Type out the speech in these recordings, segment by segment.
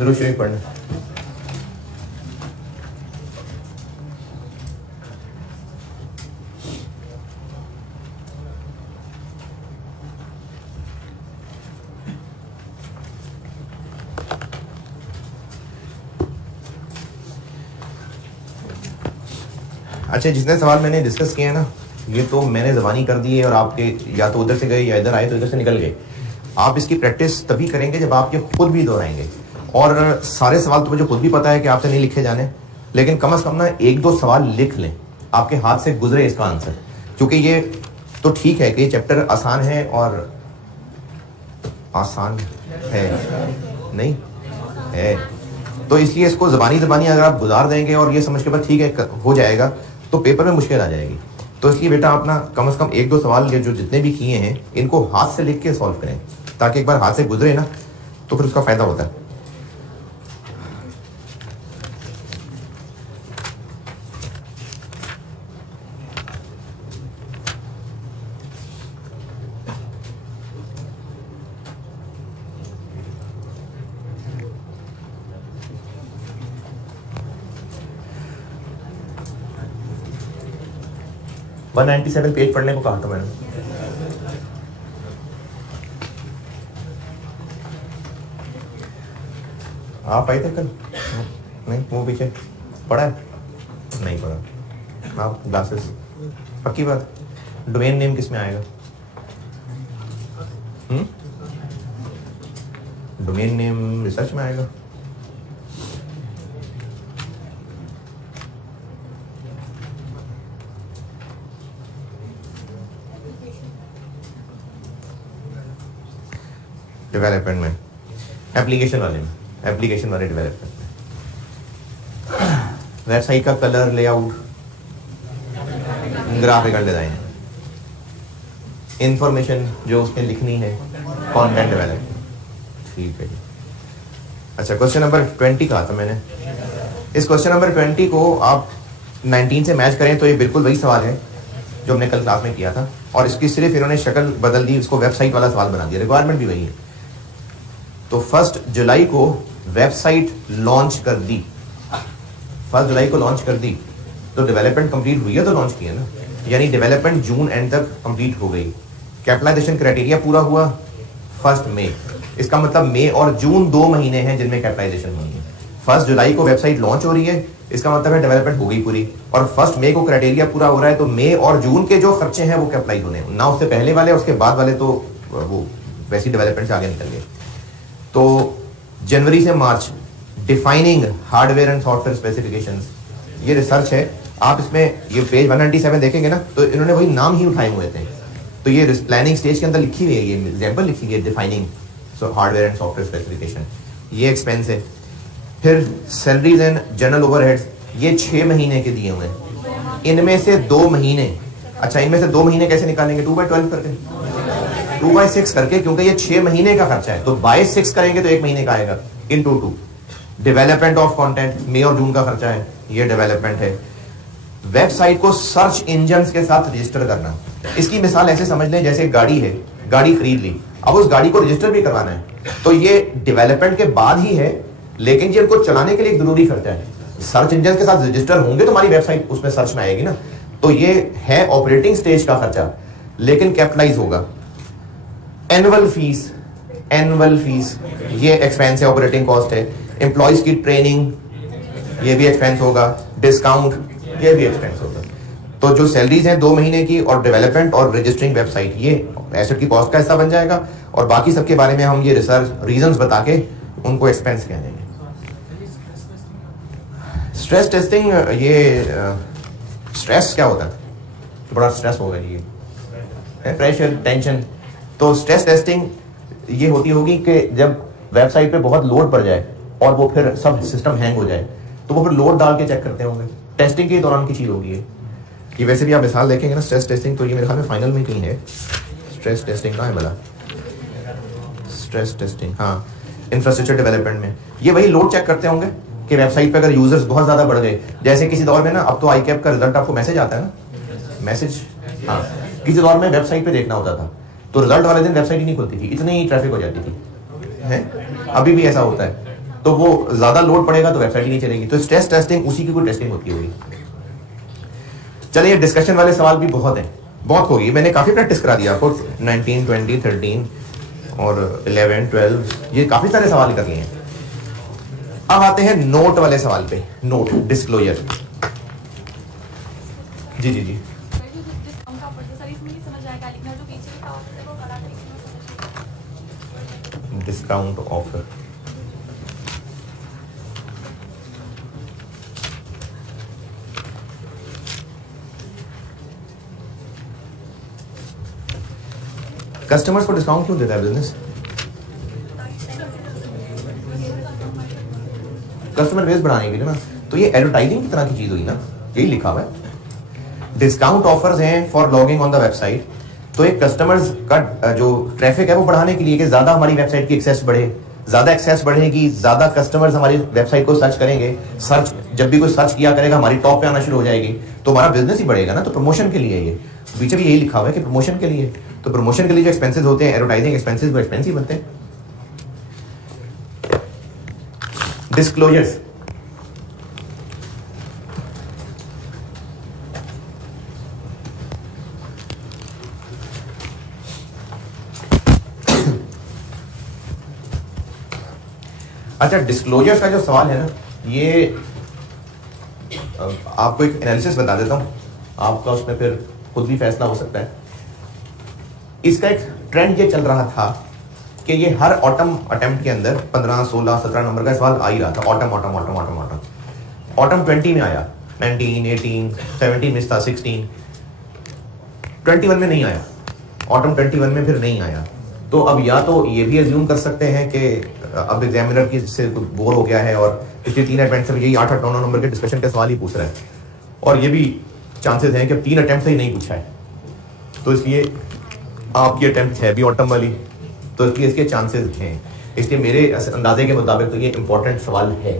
दुरूद शरीफ पढ़ना। अच्छा, जितने सवाल मैंने डिस्कस किए हैं ना, ये तो मैंने ज़बानी कर दिए और आपके या तो उधर से गए या इधर आए तो इधर से निकल गए। आप इसकी प्रैक्टिस तभी करेंगे जब आप ये खुद भी दोहराएंगे। और सारे सवाल तो मुझे खुद भी पता है कि आपसे नहीं लिखे जाने, लेकिन कम से कम ना एक दो सवाल लिख लें, आपके हाथ से गुजरे इसका आंसर। क्योंकि ये तो ठीक है कि ये चैप्टर आसान है, और आसान है नहीं है, तो इसलिए इसको ज़बानी अगर आप गुजार देंगे और ये समझ के बाद ठीक है हो जाएगा, तो पेपर में मुश्किल आ जाएगी। तो इसलिए बेटा आप ना कम से कम एक दो सवाल ये जो जितने भी किए हैं इनको हाथ से लिख के सॉल्व करें, ताकि एक बार हाथ से गुजरे ना तो फिर उसका फ़ायदा होता है। वन 197 पेज पढ़ने को कहा था मैंने। आप आए थे कल? नहीं, वो पीछे पढ़ा है? नहीं पढ़ा। आप ग्लासेस पक्की बात। डोमेन नेम किस में आएगा? डोमेन नेम रिसर्च में आएगा। डेवलपमेंट में, एप्लीकेशन वाले में, एप्लीकेशन वाले डेवलपमेंट में, वेबसाइट का colour, layout, graphical design, information जो उसमें लिखनी है, कंटेंट डेवलपमेंट। ठीक है जी। अच्छा, क्वेश्चन नंबर 20 कहा था मैंने। इस क्वेश्चन नंबर 20 को आप 19 से मैच करें तो ये बिल्कुल वही सवाल है जो हमने कल क्लास में किया था, और इसकी सिर्फ इन्होंने शक्ल बदल दी, इसको वेबसाइट वाला सवाल बना दिया। रिक्वायरमेंट भी वही है। तो 1 जुलाई को वेबसाइट लॉन्च कर दी, 1 जुलाई को लॉन्च कर दी, तो डेवलपमेंट कंप्लीट हुई है तो लॉन्च किया ना, यानी डेवलपमेंट जून एंड तक कंप्लीट हो गई। कैपिटलाइजेशन क्राइटेरिया पूरा हुआ 1 मई। इसका मतलब मई और जून 2 महीने हैं जिनमें कैपिटलाइजेशन हुई है। 1 जुलाई को वेबसाइट लॉन्च हो रही है, इसका मतलब है डेवलपमेंट हो गई पूरी, और 1 मई को क्राइटेरिया पूरा हो रहा है, तो मई और जून के जो खर्चे हैं वो कैपिटलाइज होने हैं ना, उससे पहले वाले उसके बाद वाले तो वो वैसी डेवलपमेंट से आगे निकल गए। तो जनवरी से March defining hardware and software specifications, ये रिसर्च है। आप इसमें ये पेज 197 देखेंगे ना, तो इन्होंने वही नाम ही उठाए हुए थे। तो ये प्लानिंग स्टेज के अंदर लिखी हुई है, ये एग्जाम्पल लिखी हुई है, defining hardware and software specification, ये एक्सपेंस है। फिर सैलरीज एंड जनरल ओवरहेड्स, ये 6 महीने के दिए हुए हैं। इनमें से 2 महीने, अच्छा इनमें से 2 महीने कैसे निकालेंगे? 2/12 करके, 2/6 करके, क्योंकि ये 6 महीने का खर्चा है, तो 6 करेंगे तो 1 महीने का आएगा, इनटू 2। डेवलपमेंट ऑफ कंटेंट, मई और जून का खर्चा है, ये डेवलपमेंट है। वेबसाइट को सर्च इंजन के साथ रजिस्टर करना, इसकी मिसाल ऐसे समझ लें जैसे गाड़ी है, गाड़ी खरीद ली, अब उस गाड़ी को रजिस्टर भी करवाना है, तो ये डेवलपमेंट के बाद ही है, लेकिन ये उनको चलाने के लिए एक जरूरी खर्चा है। सर्च इंजन के साथ रजिस्टर होंगे तो हमारी वेबसाइट उसमें सर्च में आएगी ना, तो ये है ऑपरेटिंग स्टेज का खर्चा, लेकिन कैपिटलाइज होगा। एनुअल फीस, ये एक्सपेंस है, ऑपरेटिंग कॉस्ट है। एम्प्लॉयज की ट्रेनिंग, ये भी एक्सपेंस होगा। डिस्काउंट, ये भी एक्सपेंस होगा। तो जो सैलरीज हैं 2 महीने की, और डेवलपमेंट और रजिस्टरिंग वेबसाइट, ये एसेट की कॉस्ट का हिस्सा बन जाएगा, और बाकी सबके बारे में हम ये रिसर्च रीजंस बता के उनको एक्सपेंस कह देंगे। स्ट्रेस टेस्टिंग, ये स्ट्रेस क्या होता है? तो बड़ा स्ट्रेस होगा ये, प्रेशर, टेंशन। तो स्ट्रेस टेस्टिंग ये होती होगी कि जब वेबसाइट पे बहुत लोड पड़ जाए और वो फिर सब सिस्टम हैंग हो जाए, तो वो फिर लोड डाल के चेक करते होंगे। टेस्टिंग के दौरान की चीज़ होगी ये वैसे भी आप मिसाल देखेंगे ना स्ट्रेस टेस्टिंग, तो ये मेरे ख्याल में फाइनल में कहीं है। स्ट्रेस टेस्टिंग कहाँ है भला? स्ट्रेस टेस्टिंग, हाँ, इंफ्रास्ट्रक्चर डेवलपमेंट में ये वही लोड चेक करते होंगे कि वेबसाइट पे अगर यूजर्स बहुत ज़्यादा बढ़ गए, जैसे किसी दौर में ना, अब तो आईकैप का रिजल्ट आपको मैसेज आता है ना, मैसेज, हाँ, किसी दौर में वेबसाइट पे देखना होता था तो रिजल्ट वाले दिन वेबसाइट ही नहीं खुलती थी, इतनी ही ट्रैफिक हो जाती थी, है? अभी भी ऐसा होता है, तो वो ज़्यादा लोड पड़ेगा तो वेबसाइट ही नहीं चलेगी। तो स्ट्रेस टेस्टिंग उसी की कोई टेस्टिंग होती होगी। चलिए डिस्कशन वाले सवाल भी बहुत हैं, बहुत होगी, मैंने काफ़ी प्रैक्टिस करा दिया आपको। 19, 20, 13 और 11, 12 ये काफ़ी सारे सवाल कर लिए हैं। अब आते हैं नोट वाले सवाल पे। Note disclosure. जी जी जी डिस्काउंट ऑफर। कस्टमर्स को डिस्काउंट क्यों देता है बिजनेस? कस्टमर बेस बढ़ाने के लिए ना। तो ये एडवर्टाइजिंग की तरह की चीज हुई ना, यही लिखा हुआ है। डिस्काउंट ऑफर्स हैं for logging on the website. तो एक कस्टमर्स का जो ट्रैफिक है वो बढ़ाने के लिए कि ज्यादा हमारी वेबसाइट की एक्सेस बढ़े, ज्यादा एक्सेस बढ़ेगी, ज्यादा कस्टमर्स हमारी वेबसाइट को सर्च करेंगे। सर्च जब भी कोई सर्च किया करेगा हमारी टॉप पे आना शुरू हो जाएगी, तो हमारा बिजनेस ही बढ़ेगा ना। तो प्रमोशन के लिए ये पीछे भी यही लिखा हुआ है कि प्रमोशन के लिए। तो प्रमोशन के लिए जो एक्सपेंसेस होते हैं, एडवर्टाइजिंग एक्सपेंसेस, वो एक्सपेंसिव बनते हैं। डिस्क्लोजर्स। अच्छा, डिस्क्लोजर्स का जो सवाल है ना, ये आपको एक एनालिसिस बता देता हूं, आपका उसमें फिर खुद भी फैसला हो सकता है। इसका एक ट्रेंड ये चल रहा था कि ये हर ऑटम अटेम्प्ट के अंदर 15, 16, 17 नंबर का सवाल आ ही रहा था। Autumn autumn autumn autumn autumn autumn 20 में आया, 19, 18, 17 मिस था, 16, 21 में नहीं आया। ऑटम 21 में फिर नहीं आया। तो अब या तो ये भी एज्यूम कर सकते हैं कि अब एग्जामिनर की से बोर हो गया है और पिछले 3 अटेम्प्ट से यही 8, 8, 9 नंबर के डिस्कशन के सवाल ही पूछ रहा है, और ये भी चांसेस हैं कि अब 3 अटेम्प्ट से ही नहीं पूछा है। तो इसलिए आपकी अटेम्प्ट है भी ऑटम वाली, तो इसलिए इसके चांसेस हैं। इसलिए मेरे अंदाजे के मुताबिक तो ये इंपॉर्टेंट सवाल है।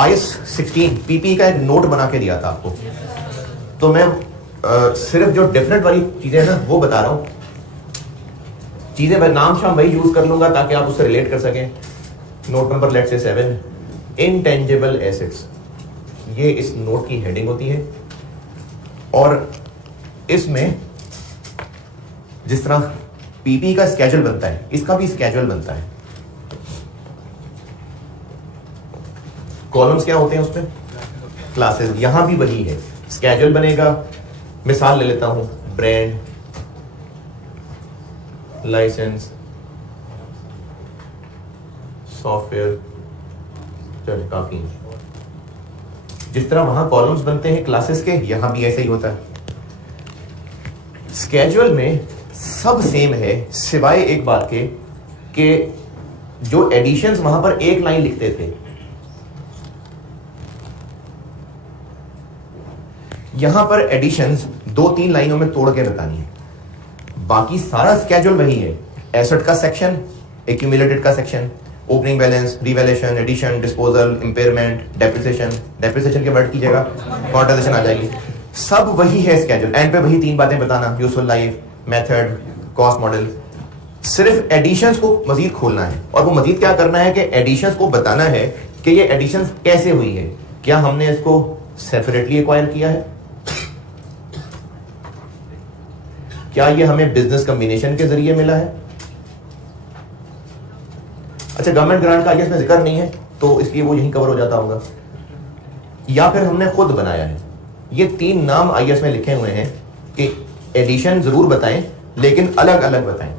IS 16 पीपी का एक नोट बना के दिया था आपको, तो मैं सिर्फ जो डिफरेंट वाली चीजें हैं ना वो बता रहा हूँ। चीजें मैं नाम शाम वही यूज कर लूंगा ताकि आप उससे रिलेट कर सकें। Note number let's say 7, intangible assets, ये इस नोट की हेडिंग होती है। और इसमें जिस तरह पीपी का स्केड्यूल बनता है, इसका भी स्केड्यूल बनता है। कॉलम्स क्या होते हैं उसमें? क्लासेस। यहां भी वही है, स्केड्यूल बनेगा। मिसाल ले लेता हूं, ब्रांड, लाइसेंस, सॉफ्टवेयर, चलिए काफी। जिस तरह वहां कॉलम्स बनते हैं क्लासेस के, यहां भी ऐसे ही होता है। स्केड्यूल में सब सेम है सिवाय एक बात के कि जो एडिशंस वहां पर एक लाइन लिखते थे, यहां पर एडिशंस 2-3 लाइनों में तोड़ के बतानी है। बाकी सारा स्केड्यूल वही है। एसेट का सेक्शन, एक्यूमुलेटेड का section, opening balance, revaluation, addition, disposal, impairment, depreciation, depreciation के वर्ड की जगह अमोर्टाइजेशन आ जाएगी। सब वही है स्केड्यूल। एंड पे वही 3 बातें बताना, useful life, method, cost model. सिर्फ एडिशंस को मजीद खोलना है, और वो मजीद क्या करना है कि एडिशंस को बताना है कि ये एडिशंस कैसे हुई है। क्या हमने इसको सेपरेटली एक्वायर किया है? क्या ये हमें बिजनेस कॉम्बिनेशन के जरिए मिला है? अच्छा, गवर्नमेंट ग्रांट का आगे इसमें जिक्र नहीं है तो इसलिए वो यहीं कवर हो जाता होगा। या फिर हमने खुद बनाया है। ये 3 नाम आईएस में लिखे हुए हैं कि एडिशन जरूर बताएं लेकिन अलग अलग बताएं।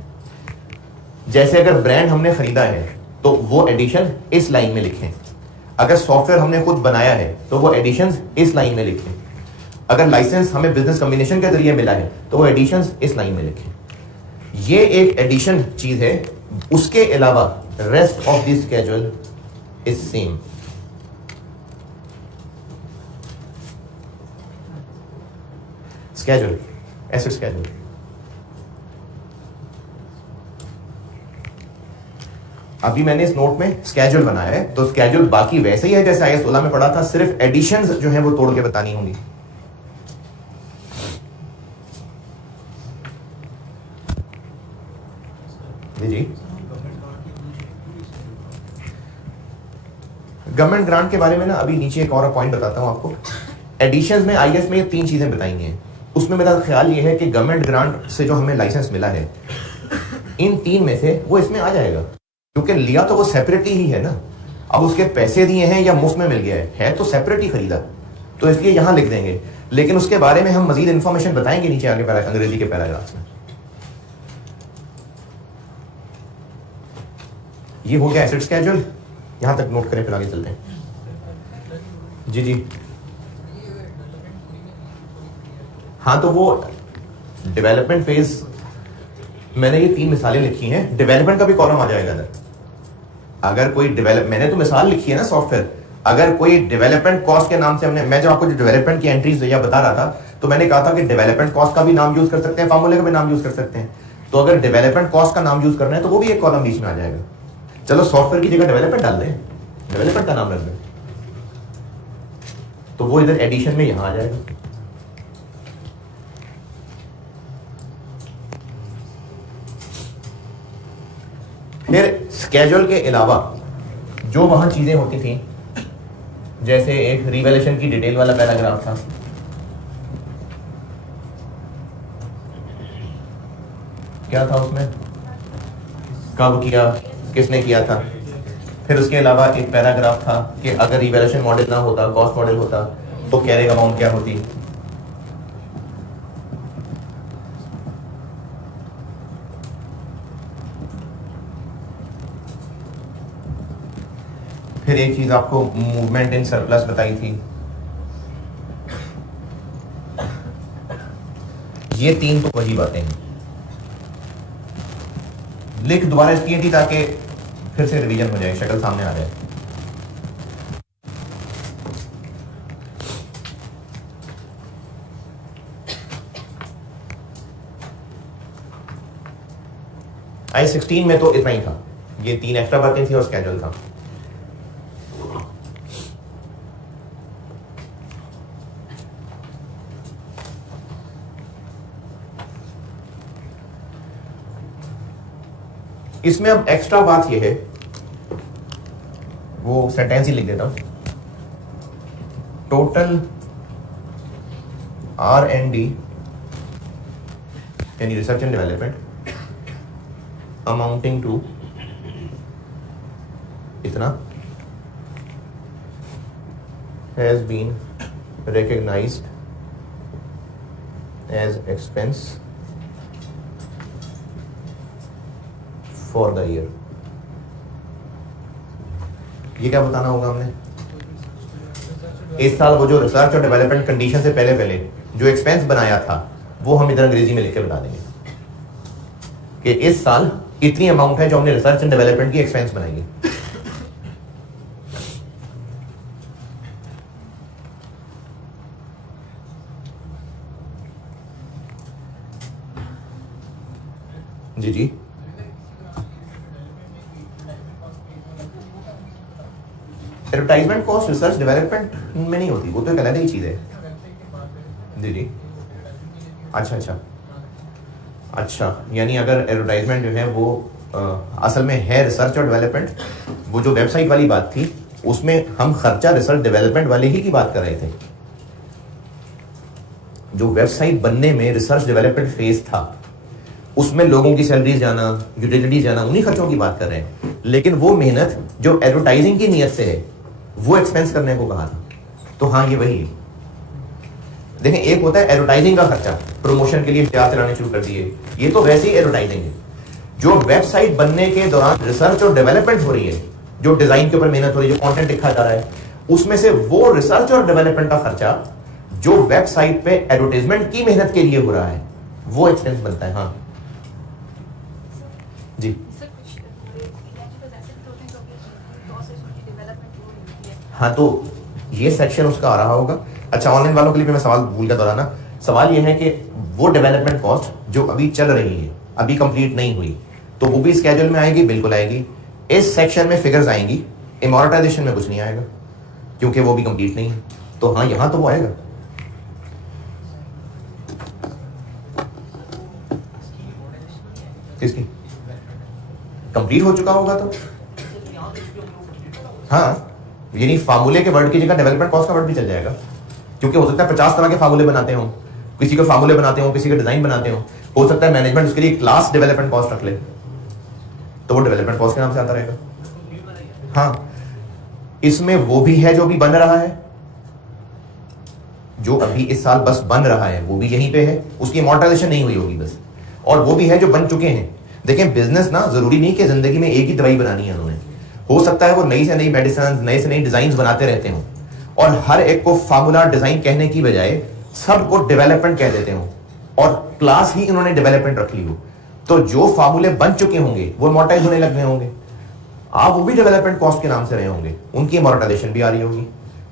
जैसे अगर ब्रांड हमने खरीदा है तो वो एडिशन इस लाइन में लिखें। अगर सॉफ्टवेयर हमने खुद बनाया है तो वो एडिशंस इस लाइन में लिखें। अगर लाइसेंस हमें बिजनेस कॉम्बिनेशन के जरिए मिला है तो वो एडिशंस इस लाइन में लिखें। ये एक एडिशन चीज है। उसके अलावा rest of this schedule is same. Schedule, asset schedule. अभी मैंने इस नोट में स्केड्यूल बनाया है, तो स्केड्यूल बाकी वैसे ही है जैसे IS 16 में पढ़ा था, सिर्फ एडिशंस जो है वो तोड़ के बतानी होंगी। जी गवर्नमेंट ग्रांट के बारे में ना अभी नीचे एक और पॉइंट बताता हूँ आपको। एडिशंस में आईएएस में ये 3 चीजें बताई हैं, उसमें मेरा ख्याल ये है कि गवर्नमेंट ग्रांट से जो हमें लाइसेंस मिला है इन 3 में से वो इसमें आ जाएगा, क्योंकि लिया तो वो सेपरेटली ही है ना। अब उसके पैसे दिए हैं या मुफ्त में मिल गया है तो सेपरेट ही खरीदा, तो इसलिए यहां लिख देंगे, लेकिन उसके बारे में हम मजीद इंफॉर्मेशन बताएंगे नीचे आगे अंग्रेजी के पैराग्राफ्स में। ये हो गया एसेट स्केड्यूल, यहां तक नोट करें फिर आगे चलते हैं। जी जी हाँ, तो वो डेवलपमेंट फेज मैंने ये 3 मिसालें लिखी हैं, डेवलपमेंट का भी कॉलम आ जाएगा इधर। अगर कोई मैंने तो मिसाल लिखी है ना सॉफ्टवेयर, अगर कोई डेवलपमेंट कॉस्ट के नाम से मैं जो आपको जो डेवलपमेंट की एंट्रीज या बता रहा था, तो मैंने कहा था कि डेवलपमेंट कॉस्ट का भी नाम यूज कर सकते हैं, फार्मूले का भी नाम यूज कर सकते हैं। तो अगर डेवलपमेंट कॉस्ट का नाम यूज करना है तो वो भी एक कॉलम बीच में आ जाएगा। चलो सॉफ्टवेयर की जगह डेवलपमेंट डाल दें, डेवलपमेंट का नाम रख दें, तो वो इधर एडिशन में यहां आ जाएगा। फिर स्केड्यूल के अलावा जो वहां चीजें होती थी, जैसे एक रिवैल्यूएशन की डिटेल वाला पैराग्राफ था, क्या था उसमें, कब किया, किसने किया था। फिर उसके अलावा एक पैराग्राफ था कि अगर रिवैल्यूएशन मॉडल ना होता, कॉस्ट मॉडल होता, तो कैरिंग अमाउंट क्या होती। फिर एक चीज आपको मूवमेंट इन सरप्लस बताई थी। ये 3 तो वही बातें हैं, लिख दोबारा इसलिए थी ताकि फिर से रिवीजन हो जाए, शक्ल सामने आ जाए। I-16 में तो इतना ही था, ये 3 एक्स्ट्रा बातें थी और स्केड्यूल था। इसमें अब एक्स्ट्रा बात यह है, वो सेंटेंस ही लिख देता हूं, टोटल R&D यानी research and development amounting to इतना has been recognised as expense for the year. ये क्या बताना होगा हमने, इस साल वो जो रिसर्च और डेवलपमेंट कंडीशन से पहले जो एक्सपेंस बनाया था वो हम इधर अंग्रेजी में लिख के बता देंगे कि इस साल इतनी अमाउंट है जो हमने रिसर्च एंड डेवलपमेंट की एक्सपेंस बनाई है। जी जी एडवर्टाइजमेंट कॉस्ट रिसर्च डेवलपमेंट में नहीं होती, वो तो एक अलग ही चीज है। जी जी अच्छा, यानी अगर एडवर्टाइजमेंट जो है वो असल में है रिसर्च और डेवलपमेंट, वो जो वेबसाइट वाली बात थी उसमें हम खर्चा रिसर्च डेवलपमेंट वाले ही की बात कर रहे थे। जो वेबसाइट बनने में रिसर्च डेवलपमेंट फेज था उसमें लोगों की सैलरीज जाना, यूटिलिटीज जाना, उन्हीं खर्चों की बात कर रहे हैं। लेकिन वो मेहनत जो एडवर्टाइजिंग की नीयत से है वो एक्सपेंस करने को कहा था, तो हाँ ये वही है। देखें, एक होता है एडवर्टाइजिंग का खर्चा, प्रमोशन के लिए इश्तिहार चलाने शुरू कर दिए, ये तो वैसे ही एडवर्टाइजिंग है। जो वेबसाइट बनने के दौरान रिसर्च और डेवलपमेंट हो रही है, जो डिजाइन के ऊपर मेहनत हो रही है, जो कंटेंट लिखा जा रहा है, उसमें से वो रिसर्च और डेवलपमेंट का खर्चा जो वेबसाइट पे एडवर्टाइजमेंट की मेहनत के लिए हो रहा है वो एक्सपेंस बनता है। हाँ जी हाँ, तो ये सेक्शन उसका आ रहा होगा। अच्छा, ऑनलाइन वालों के लिए मैं सवाल भूल गया दोहराना। सवाल ये है कि वो डेवलपमेंट कॉस्ट जो अभी चल रही है, अभी कंप्लीट नहीं हुई, तो वो भी स्केड्यूल में आएगी? बिल्कुल आएगी। इस सेक्शन में फिगर्स आएंगी, इमोर्टाइजेशन में कुछ नहीं आएगा क्योंकि वो भी कंप्लीट नहीं है। तो हाँ, यहां तो वो आएगा। किसकी कंप्लीट हो चुका होगा तो हाँ, यानी फार्मूले के वर्ड की जगह डेवलपमेंट कॉस्ट का वर्ड भी चल जाएगा, क्योंकि हो सकता है 50 तरह के फार्मूले बनाते हो, किसी के फार्मूले बनाते हो, किसी के डिजाइन बनाते हो सकता है मैनेजमेंट उसके लिए क्लास डेवलपमेंट कॉस्ट रख ले, तो वो डेवलपमेंट कॉस्ट के नाम से आता रहेगा। हाँ, इसमें वो भी है जो भी बन रहा है, जो अभी इस साल बस बन रहा है वो भी यहीं पे है, उसकी अमॉर्टाइजेशन नहीं हुई होगी बस, और वो भी है जो बन चुके हैं। देखें, बिजनेस ना जरूरी नहीं कि जिंदगी में एक ही दवाई बनानी है उन्होंने, हो सकता है वो नई से नई मेडिसिन, नए से नई डिजाइन बनाते रहते हो, और हर एक को फार्मूला डिजाइन कहने की बजाय सबको डेवलपमेंट कह देते हो, और क्लास ही इन्होंने डेवलपमेंट रख ली हो, तो जो फार्मूले बन चुके होंगे वो अमॉर्टाइज होने लग गए होंगे, आप वो भी डेवलपमेंट कॉस्ट के नाम से रहे होंगे, उनकी अमॉर्टाइजेशन भी आ रही होगी,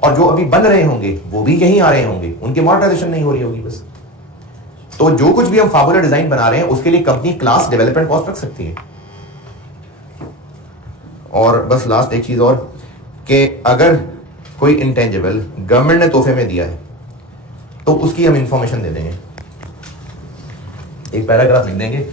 और जो अभी बन रहे होंगे वो भी यहीं आ रहे होंगे, उनकी अमॉर्टाइजेशन नहीं हो रही होगी बस। तो जो कुछ भी हम फार्मूला डिजाइन बना रहे हैं उसके लिए कंपनी क्लास डेवलपमेंट कॉस्ट रख सकती है। और बस लास्ट एक चीज और, कि अगर कोई इंटेंजिबल गवर्नमेंट ने तोहफे में दिया है तो उसकी हम इंफॉर्मेशन दे देंगे, एक पैराग्राफ लिख देंगे,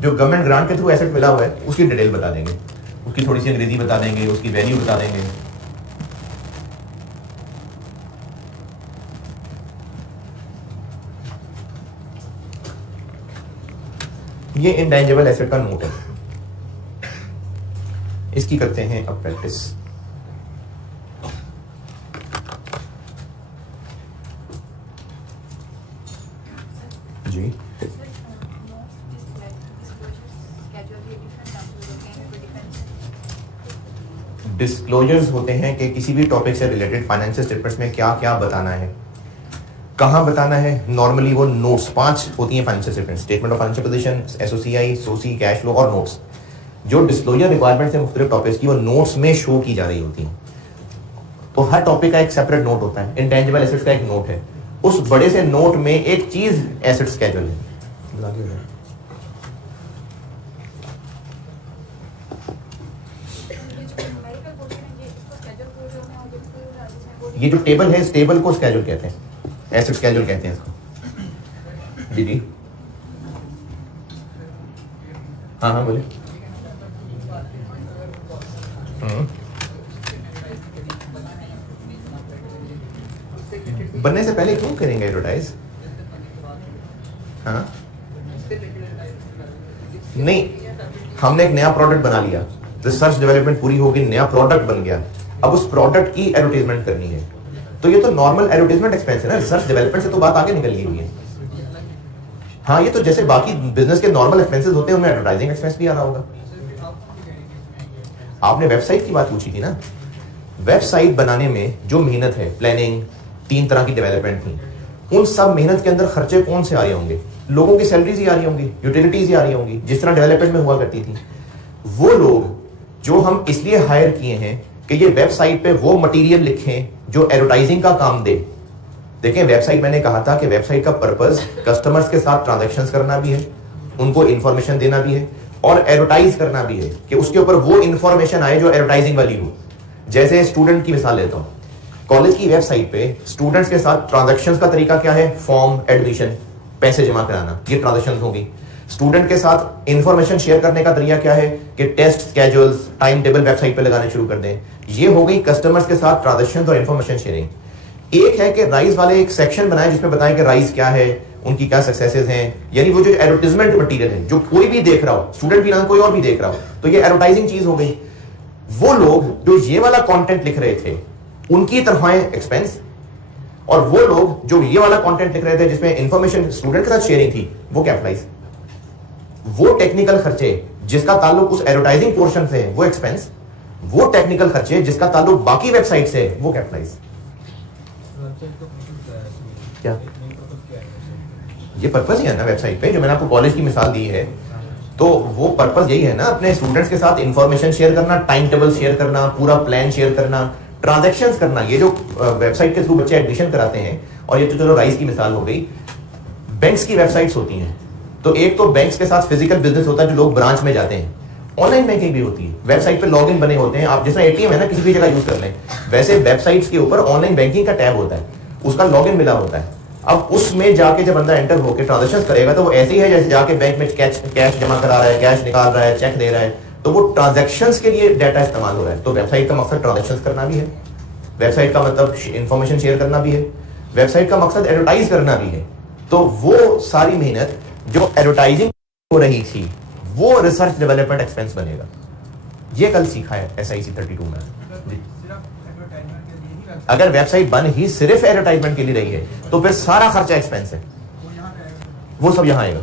जो गवर्नमेंट ग्रांट के थ्रू एसेट मिला हुआ है उसकी डिटेल बता देंगे, उसकी थोड़ी सी अंग्रेजी बता देंगे, उसकी वैल्यू बता देंगे। ये इंटेंजिबल एसेट का नोट है, इसकी करते हैं अब प्रैक्टिस। जी, डिस्क्लोजर्स होते हैं कि किसी भी टॉपिक से रिलेटेड फाइनेंशियल स्टेटमेंट्स में क्या क्या बताना है, कहाँ बताना है। नॉर्मली वो नोट्स 5 होती हैं financial statement, statement of financial position, SOCI, सोसी, कैश फ्लो और नोट्स। जो डिस्क्लोजर रिक्वायरमेंट्स है मुख्तलिफ टॉपिक्स की, वो नोट्स में शो की जा रही होती हैं। तो हर टॉपिक का एक सेपरेट नोट होता है, इंटेंजिबल एसेट्स का एक नोट है, उस बड़े से नोट में एक चीज एसेट स्केड्यूल है। ये जो टेबल है इस टेबल को स्केड्यूल कहते हैं, एसेट स्केड्यूल कहते हैं इसको। जी जी, हाँ हाँ बोले। बनने से पहले क्यों करेंगे एडवर्टाइज? हाँ नहीं, हमने एक नया प्रोडक्ट बना लिया, रिसर्च डेवलपमेंट पूरी होगी, नया प्रोडक्ट बन गया, अब उस प्रोडक्ट की एडवर्टाइजमेंट करनी है, तो ये तो नॉर्मल एडवर्टाइजमेंट एक्सपेंस है ना, रिसर्च डेवलपमेंट से तो बात आगे निकल गई हुई है। हाँ, ये तो जैसे बाकी बिजनेस के नॉर्मल एक्सपेंसेस होते हैं उनमें एडवर्टाइजिंग एक्सपेंस भी आ रहा होगा। आपने वेबसाइट की बात पूछी थी ना, वेबसाइट बनाने में जो मेहनत है, प्लानिंग, 3 तरह की डेवलपमेंट थी, उन सब मेहनत के अंदर खर्चे कौन से आ रहे होंगे? लोगों की सैलरीज ही आ रही होंगी, यूटिलिटीज ही आ रही होंगी, जिस तरह डेवलपमेंट में हुआ करती थी। वो लोग जो हम इसलिए हायर किए हैं कि ये वेबसाइट पे वो मटेरियल लिखें जो एडवर्टाइजिंग का काम दे। देखें, वेबसाइट, मैंने कहा था कि वेबसाइट का पर्पस कस्टमर्स के साथ ट्रांजैक्शंस करना भी है, उनको इंफॉर्मेशन देना भी है, और एडवर्टाइज करना भी है कि उसके ऊपर वो इंफॉर्मेशन आए जो एडवर्टाइजिंग वाली हो। जैसे स्टूडेंट की मिसाल लेता हूं, कॉलेज की वेबसाइट पे स्टूडेंट्स के साथ ट्रांजैक्शंस का तरीका क्या है? फॉर्म, एडमिशन, पैसे जमा कराना, ये ट्रांजैक्शंस होगी। स्टूडेंट के साथ इंफॉर्मेशन शेयर करने का तरीका क्या है कि test schedules, time table website पे लगाने शुरू कर दें। ये हो गई कस्टमर्स के साथ ट्रांजैक्शंस और इंफॉर्मेशन शेयरिंग। एक है कि राइज वाले एक सेक्शन बनाए जिसमें बताएं कि राइज क्या है, उनकी क्या सक्सेसेस हैं, यानी वो जो एडवर्टाइजमेंट मटेरियल है जो कोई भी देख रहा हो, स्टूडेंट भी ना कोई और भी देख रहा हो, तो ये एडवर्टाइजिंग चीज हो गई। वो लोग जो ये वाला कंटेंट लिख रहे थे उनकी तनख्वाहें एक्सपेंस, और वो लोग जो ये वाला कंटेंट लिख रहे थे जिसमें इंफॉर्मेशन स्टूडेंट के साथ शेयरिंग थी, वो कैपिटलाइज। वो टेक्निकल खर्चे जिसका ताल्लुक उस एडवर्टाइजिंग पोर्शन से है वो एक्सपेंस, वो टेक्निकल खर्चे जिसका ताल्लुक बाकी वेबसाइट से है वो कैपिटलाइज। क्या ये पर्पस ही है ना वेबसाइट पे, जो मैंने आपको कॉलेज की मिसाल दी है तो वो पर्पस यही है ना, अपने स्टूडेंट्स के साथ इंफॉर्मेशन शेयर करना, टाइम टेबल शेयर करना, पूरा प्लान शेयर करना, ट्रांजैक्शंस करना। ये जो वेबसाइट के थ्रू बच्चे एडमिशन कराते हैं, और ये तो चलो राइस की मिसाल हो गई, बैंक्स की वेबसाइट्स होती हैं। तो एक तो बैंक्स के साथ फिजिकल बिजनेस होता है जो लोग ब्रांच में जाते हैं, ऑनलाइन बैंकिंग भी होती है, वेबसाइट पे लॉगिन बने होते हैं। आप जैसा एटीएम है ना, किसी भी जगह यूज कर लें, वैसे वेबसाइट्स के ऊपर ऑनलाइन बैंकिंग का टैब होता है, उसका लॉगिन मिला होता है। अब उसमें जाके जब बंदा एंटर होकर ट्रांजेक्शन करेगा तो वो ऐसे ही है जैसे जाके बैंक में कैश जमा करा रहा है, कैश निकाल रहा है, चेक दे रहा है। तो वो ट्रांजेक्शंस के लिए डाटा इस्तेमाल हो रहा है। तो वेबसाइट का मकसद ट्रांजेक्शन करना भी है, वेबसाइट का मतलब इंफॉर्मेशन शेयर करना भी है, वेबसाइट का मकसद एडवर्टाइज करना भी है। तो वो सारी मेहनत जो एडवर्टाइजिंग हो रही थी वो रिसर्च डेवलपमेंट एक्सपेंस बनेगा। ये कल सीखा है SIC 32 में। अगर वेबसाइट बन ही सिर्फ एडवर्टाइजमेंट के लिए रही है तो फिर सारा खर्चा एक्सपेंस है, वो सब यहां आएगा।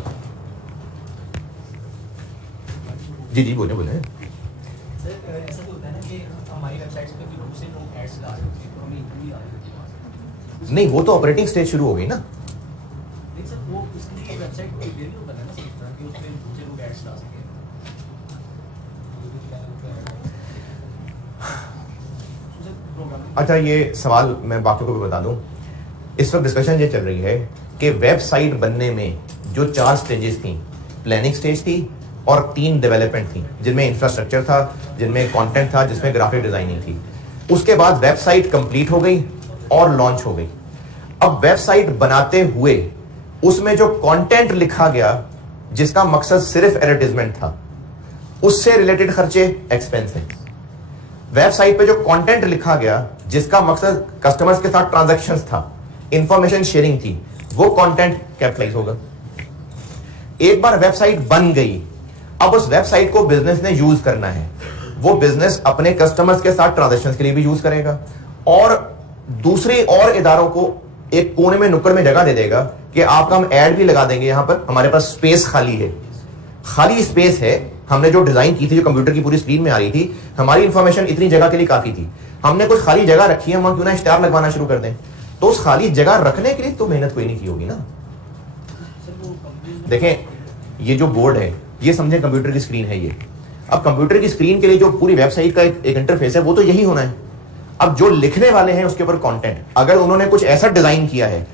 जी जी बोले बोले। नहीं, वो तो ऑपरेटिंग स्टेज शुरू हो गई ना। अच्छा, ये सवाल मैं बाकी को भी बता दूं। इस वक्त डिस्कशन ये चल रही है कि वेबसाइट बनने में जो 4 स्टेजेस थी, प्लानिंग स्टेज थी और 3 डेवलपमेंट थी, जिनमें इंफ्रास्ट्रक्चर था, जिनमें कंटेंट था, जिसमें ग्राफिक डिजाइनिंग थी। उसके बाद वेबसाइट कंप्लीट हो गई और लॉन्च हो गई। अब वेबसाइट बनाते हुए उसमें जो कंटेंट लिखा गया जिसका मकसद सिर्फ एडवर्टाइजमेंट था, उससे रिलेटेड खर्चे एक्सपेंस है। वेबसाइट पे जो कंटेंट लिखा गया जिसका मकसद कस्टमर्स के साथ ट्रांजैक्शंस था, इंफॉर्मेशन शेयरिंग थी, वो कंटेंट कैपिटलाइज होगा। एक बार वेबसाइट बन गई, अब उस वेबसाइट को बिजनेस ने यूज करना है। वो बिजनेस अपने कस्टमर्स के साथ ट्रांजैक्शंस के लिए भी यूज करेगा और दूसरे और इदारों को एक कोने में नुक्कड़ में जगह दे देगा कि आपका हम ऐड भी लगा देंगे, यहां पर हमारे पास स्पेस खाली है, खाली स्पेस है। हमने जो डिजाइन की थी, जो कंप्यूटर की पूरी स्क्रीन में आ रही थी, हमारी इंफॉर्मेशन इतनी जगह के लिए काफी थी, हमने कुछ खाली जगह रखी है, हम क्यों ना स्टार लगवाना शुरू कर दें। तो उस खाली जगह रखने के लिए तो मेहनत कोई नहीं की होगी ना। देखें, ये जो बोर्ड है, ये समझें कंप्यूटर की स्क्रीन है ये। अब कंप्यूटर की स्क्रीन के लिए जो पूरी वेबसाइट का एक इंटरफेस है, वो तो यही होना है। अब जो लिखने वाले हैं उसके ऊपर कंटेंट, अगर उन्होंने कुछ ऐसा डिजाइन किया है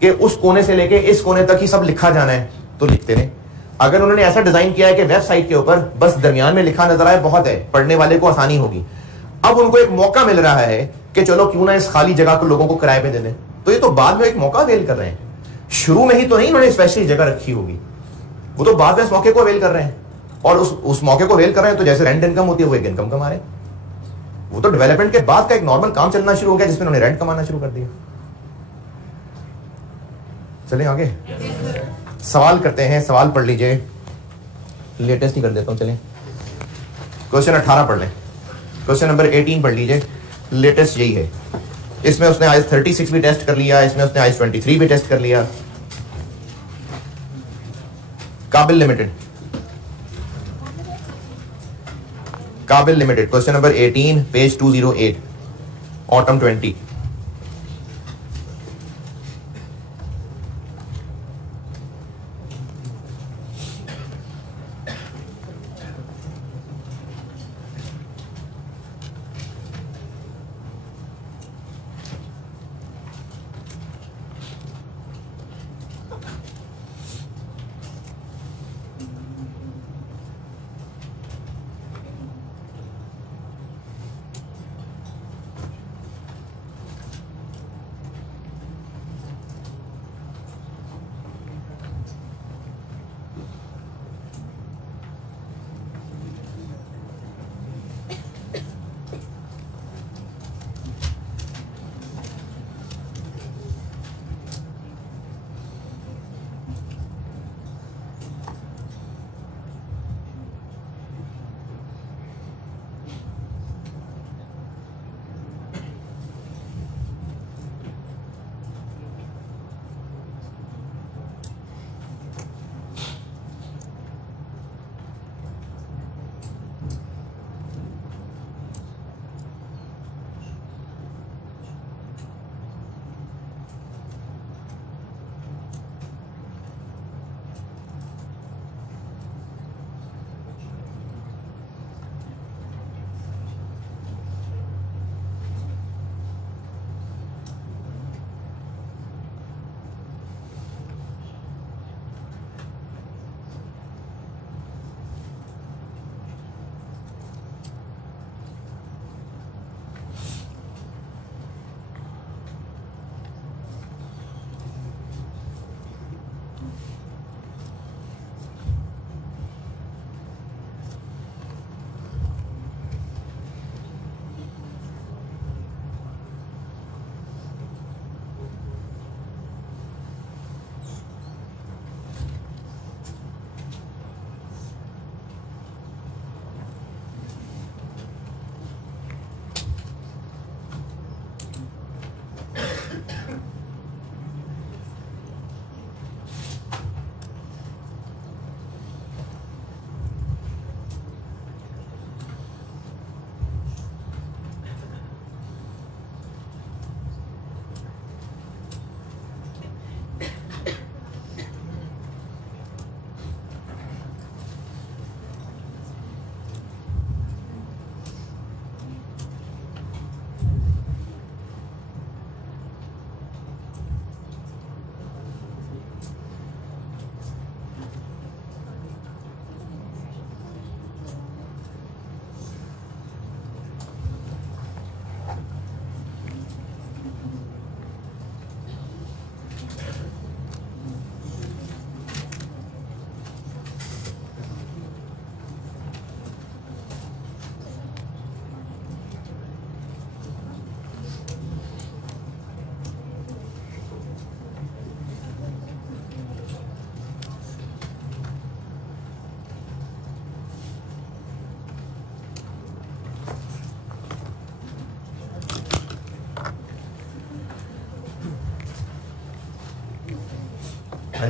कि उस कोने से लेके इस कोने तक ही सब लिखा जाना है, तो लिखते रहे। अगर उन्होंने ऐसा डिजाइन किया है कि वेबसाइट के ऊपर बस दरमियान में लिखा नजर आए, बहुत है, पढ़ने वाले को आसानी होगी। अब उनको एक मौका मिल रहा है कि चलो क्यों ना इस खाली जगह को लोगों को किराए पे दे दें। तो ये तो बाद में एक मौका अवेल कर रहे हैं, शुरू में ही तो नहीं उन्होंने स्पेशली जगह रखी होगी, वो तो बाद में इस मौके को अवेल कर रहे हैं। और उस मौके को अवेल कर रहे हैं तो जैसे रेंट इनकम होती है वो एक इनकम कमा रहे हैं। वो तो डेवलपमेंट के बाद का एक नॉर्मल काम चलना शुरू हो गया जिसमें उन्होंने रेंट कमाना शुरू कर दिया। चलें आगे, सवाल करते हैं। सवाल पढ़ लीजिए, लेटेस्ट ही कर देता हूं। चलें क्वेश्चन 18 पढ़ लें, क्वेश्चन नंबर 18 पढ़ लीजिए, लेटेस्ट यही है। इसमें उसने IS 36 भी टेस्ट कर लिया, इसमें उसने IS 23 भी टेस्ट कर लिया। काबिल लिमिटेड, काबिल limited, question number 18, page 208, autumn 20।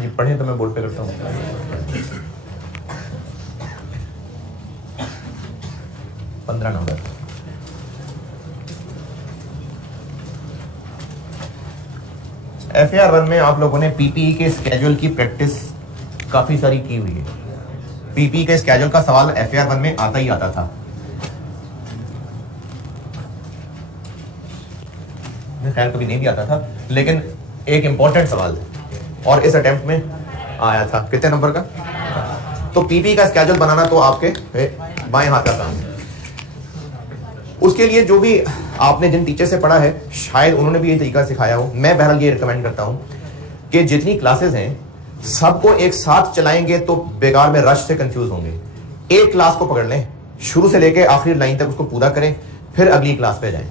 जी पढ़ें तो मैं बोर्ड पे करता हूँ। पंद्रह नंबर। FAR1 में आप लोगों ने पीपीई के स्केड्यूल की प्रैक्टिस काफी सारी की हुई है। पीपीई के स्केड्यूल का सवाल FAR1 में आता ही आता था। खैर कभी नहीं भी आता था, लेकिन एक इंपॉर्टेंट सवाल और इस अटेम्प्ट में आया था। कितने नंबर का? तो पीपीई का स्केड्यूल बनाना तो आपके बाएं हाथ का काम है। उसके लिए जो भी आपने जिन टीचर से पढ़ा है शायद उन्होंने भी ये तरीका सिखाया हो। मैं बहरहाल ये रिकमेंड करता हूं कि जितनी क्लासेस हैं सबको एक साथ चलाएंगे तो बेकार में रश से कंफ्यूज होंगे। एक क्लास को पकड़ लें, शुरू से लेकर आखिरी लाइन तक उसको पूरा करें, फिर अगली क्लास पे जाएं।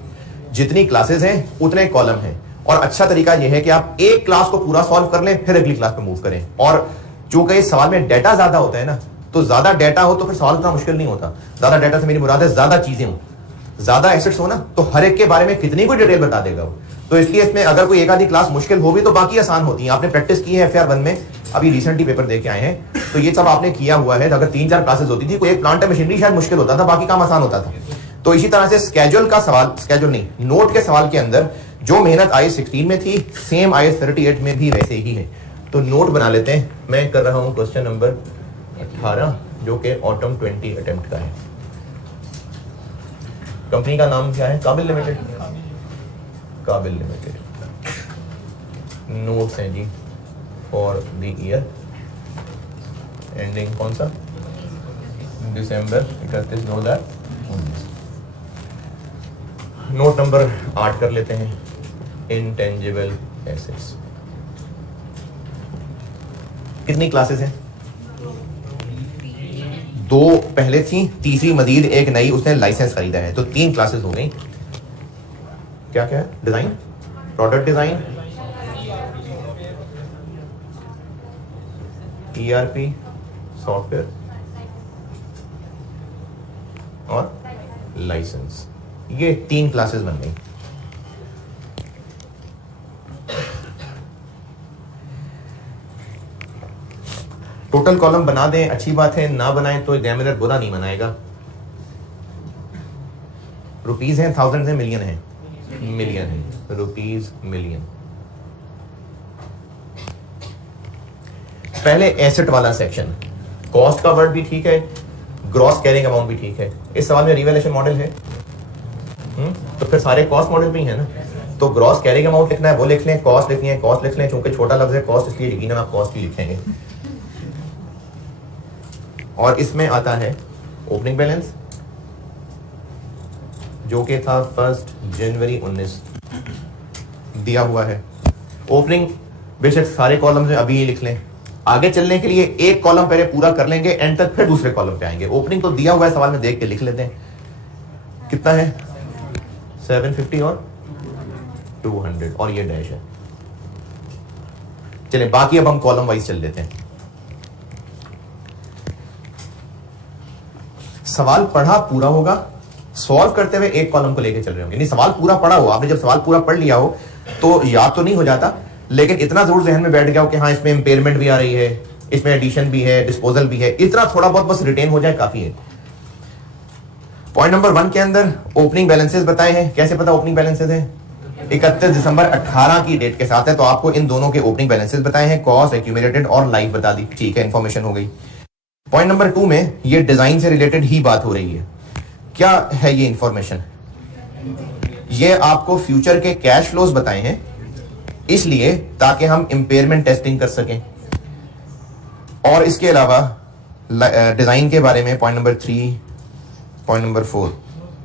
जितनी क्लासेस हैं उतने कॉलम हैं, और अच्छा तरीका यह है कि आप एक क्लास को पूरा सॉल्व कर लें फिर अगली क्लास पे मूव करें। और चूंकि इस सवाल में डाटा ज्यादा होता है ना, तो ज्यादा डाटा हो तो फिर सवाल इतना मुश्किल नहीं होता। ज्यादा डाटा से मेरी मुराद है ज्यादा चीजें हो, ज्यादा एसेट्स हो ना, तो हर एक के बारे में कितनी कोई डिटेल बता देगा वो। तो इसलिए इसमें अगर कोई एक आधी क्लास मुश्किल हो भी तो बाकी आसान होती है। आपने प्रैक्टिस की है FAR1 में, अभी रिसेंटली पेपर दे के आए हैं, तो ये सब आपने किया हुआ है। अगर 3-4 क्लासेस होती थी, कोई एक प्लांट मशीनरी शायद मुश्किल होता था, बाकी काम आसान होता था। तो इसी तरह से स्केड्यूल का सवाल, स्केड्यूल नहीं, नोट के सवाल के अंदर जो मेहनत IAS 16 में थी सेम IAS 38 में भी वैसे ही है। तो नोट बना लेते हैं। मैं कर रहा हूं क्वेश्चन नंबर 18 जो कि ऑटम 20 अटेम्प्ट का है। कंपनी का नाम क्या है? काबिल लिमिटेड। काबिल लिमिटेड। नोट्स हैं जी फॉर द ईयर एंडिंग कौन सा? दिसंबर 31, 2019। नोट नंबर 8 कर लेते हैं, इंटेंजिबल एसेट्स। कितनी क्लासेस हैं? 2 पहले थी, तीसरी मजीद एक नई उसने लाइसेंस खरीदा है, तो 3 क्लासेस हो गई। क्या क्या है? Design, product design, ERP software और लाइसेंस। ये 3 क्लासेस बन गई। टोटल कॉलम बना दें, अच्छी बात है, ना बनाएं तो एग्जामिनर बुरा नहीं मनाएगा। रुपीज हैं, थाउजेंड है, मिलियन है? मिलियन है। Rupees million. पहले एसेट वाला सेक्शन, कॉस्ट का वर्ड भी ठीक है, ग्रॉस कैरिंग अमाउंट भी ठीक है। इस सवाल में रिवैल्यूएशन मॉडल है, तो फिर सारे कॉस्ट मॉडल भी है ना। तो ग्रॉस कैरिंग अमाउंट लिखना है वो लिख लें, कॉस्ट लिखनी है कॉस्ट लिख लें। चूंकि छोटा लफ्ज है कॉस्ट, इसलिए यकीनन आप कॉस्ट ही लिखेंगे। और इसमें आता है ओपनिंग बैलेंस जो कि था 1 जनवरी 19 दिया हुआ है। ओपनिंग बेशक सारे कॉलम से अभी ये लिख लें। आगे चलने के लिए एक कॉलम पहले पूरा कर लेंगे, एंड तक फिर दूसरे कॉलम पे आएंगे। ओपनिंग तो दिया हुआ है, सवाल में देख के लिख लेते हैं। कितना है? 750 और 200, और ये डैश है। चलिए बाकी अब हम कॉलम वाइज चल लेते हैं। सवाल पढ़ा पूरा होगा, सॉल्व करते हुए एक कॉलम को लेके चल रहे होंगे। नहीं, सवाल पूरा पढ़ा हो, आपने जब सवाल पूरा पढ़ लिया हो तो याद तो नहीं हो जाता, लेकिन इतना जरूर जहन में बैठ गया हो कि हाँ इसमें इंपेयरमेंट भी आ रही है, इसमें एडिशन भी है, डिस्पोजल भी है, इतना थोड़ा बहुत बस रिटेन हो जाए काफी है। पॉइंट नंबर 1 के अंदर ओपनिंग बैलेंसेस बताए हैं। कैसे पता ओपनिंग बैलेंसेस है? 31 दिसंबर 18 की डेट के साथ है, तो आपको इन दोनों के ओपनिंग बैलेंसेस बताए हैं, कॉस्ट, एक्यूमुलेटेड और लाइफ बता दी। ठीक है, इंफॉर्मेशन हो गई। पॉइंट नंबर 2 में ये डिजाइन से रिलेटेड ही बात हो रही है। क्या है ये इंफॉर्मेशन? ये आपको फ्यूचर के कैश फ्लोज बताए हैं, इसलिए ताकि हम इंपेयरमेंट टेस्टिंग कर सकें। और इसके अलावा डिजाइन के बारे में पॉइंट नंबर 3, पॉइंट नंबर 4,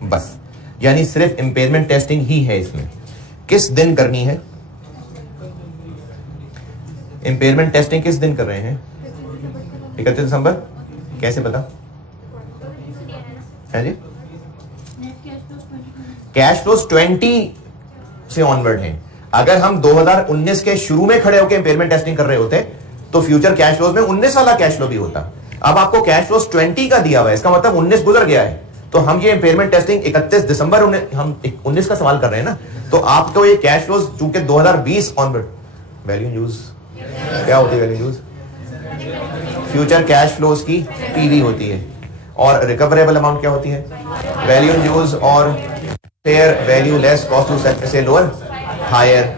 बस। यानी सिर्फ इंपेयरमेंट टेस्टिंग ही है इसमें। किस दिन करनी है इंपेयरमेंट टेस्टिंग? किस दिन कर रहे हैं? 31 दिसंबर। कैसे पता है जी? कैश फ्लोज 20 से ऑनवर्ड हैं। अगर हम 2019 के शुरू में खड़े होकर इंपेयरमेंट टेस्टिंग कर रहे होते तो फ्यूचर कैश फ्लोज में 19 वाला कैश फ्लो भी होता। अब आपको कैश फ्लोज 20 का दिया हुआ है, इसका मतलब 19 गुजर गया है। तो हम ये इंपेयरमेंट टेस्टिंग 31 दिसंबर हम 19 का सवाल कर रहे हैं ना, तो आपको ये कैश फ्लोज चूंकि 2020 ऑनवर्ड, वैल्यू यूज क्या होती है value use? Future cash flows की पीवी होती है। और रिकवरेबल अमाउंट क्या होती है? वैल्यू यूज और fair value less cost to sell से लोअर हायर।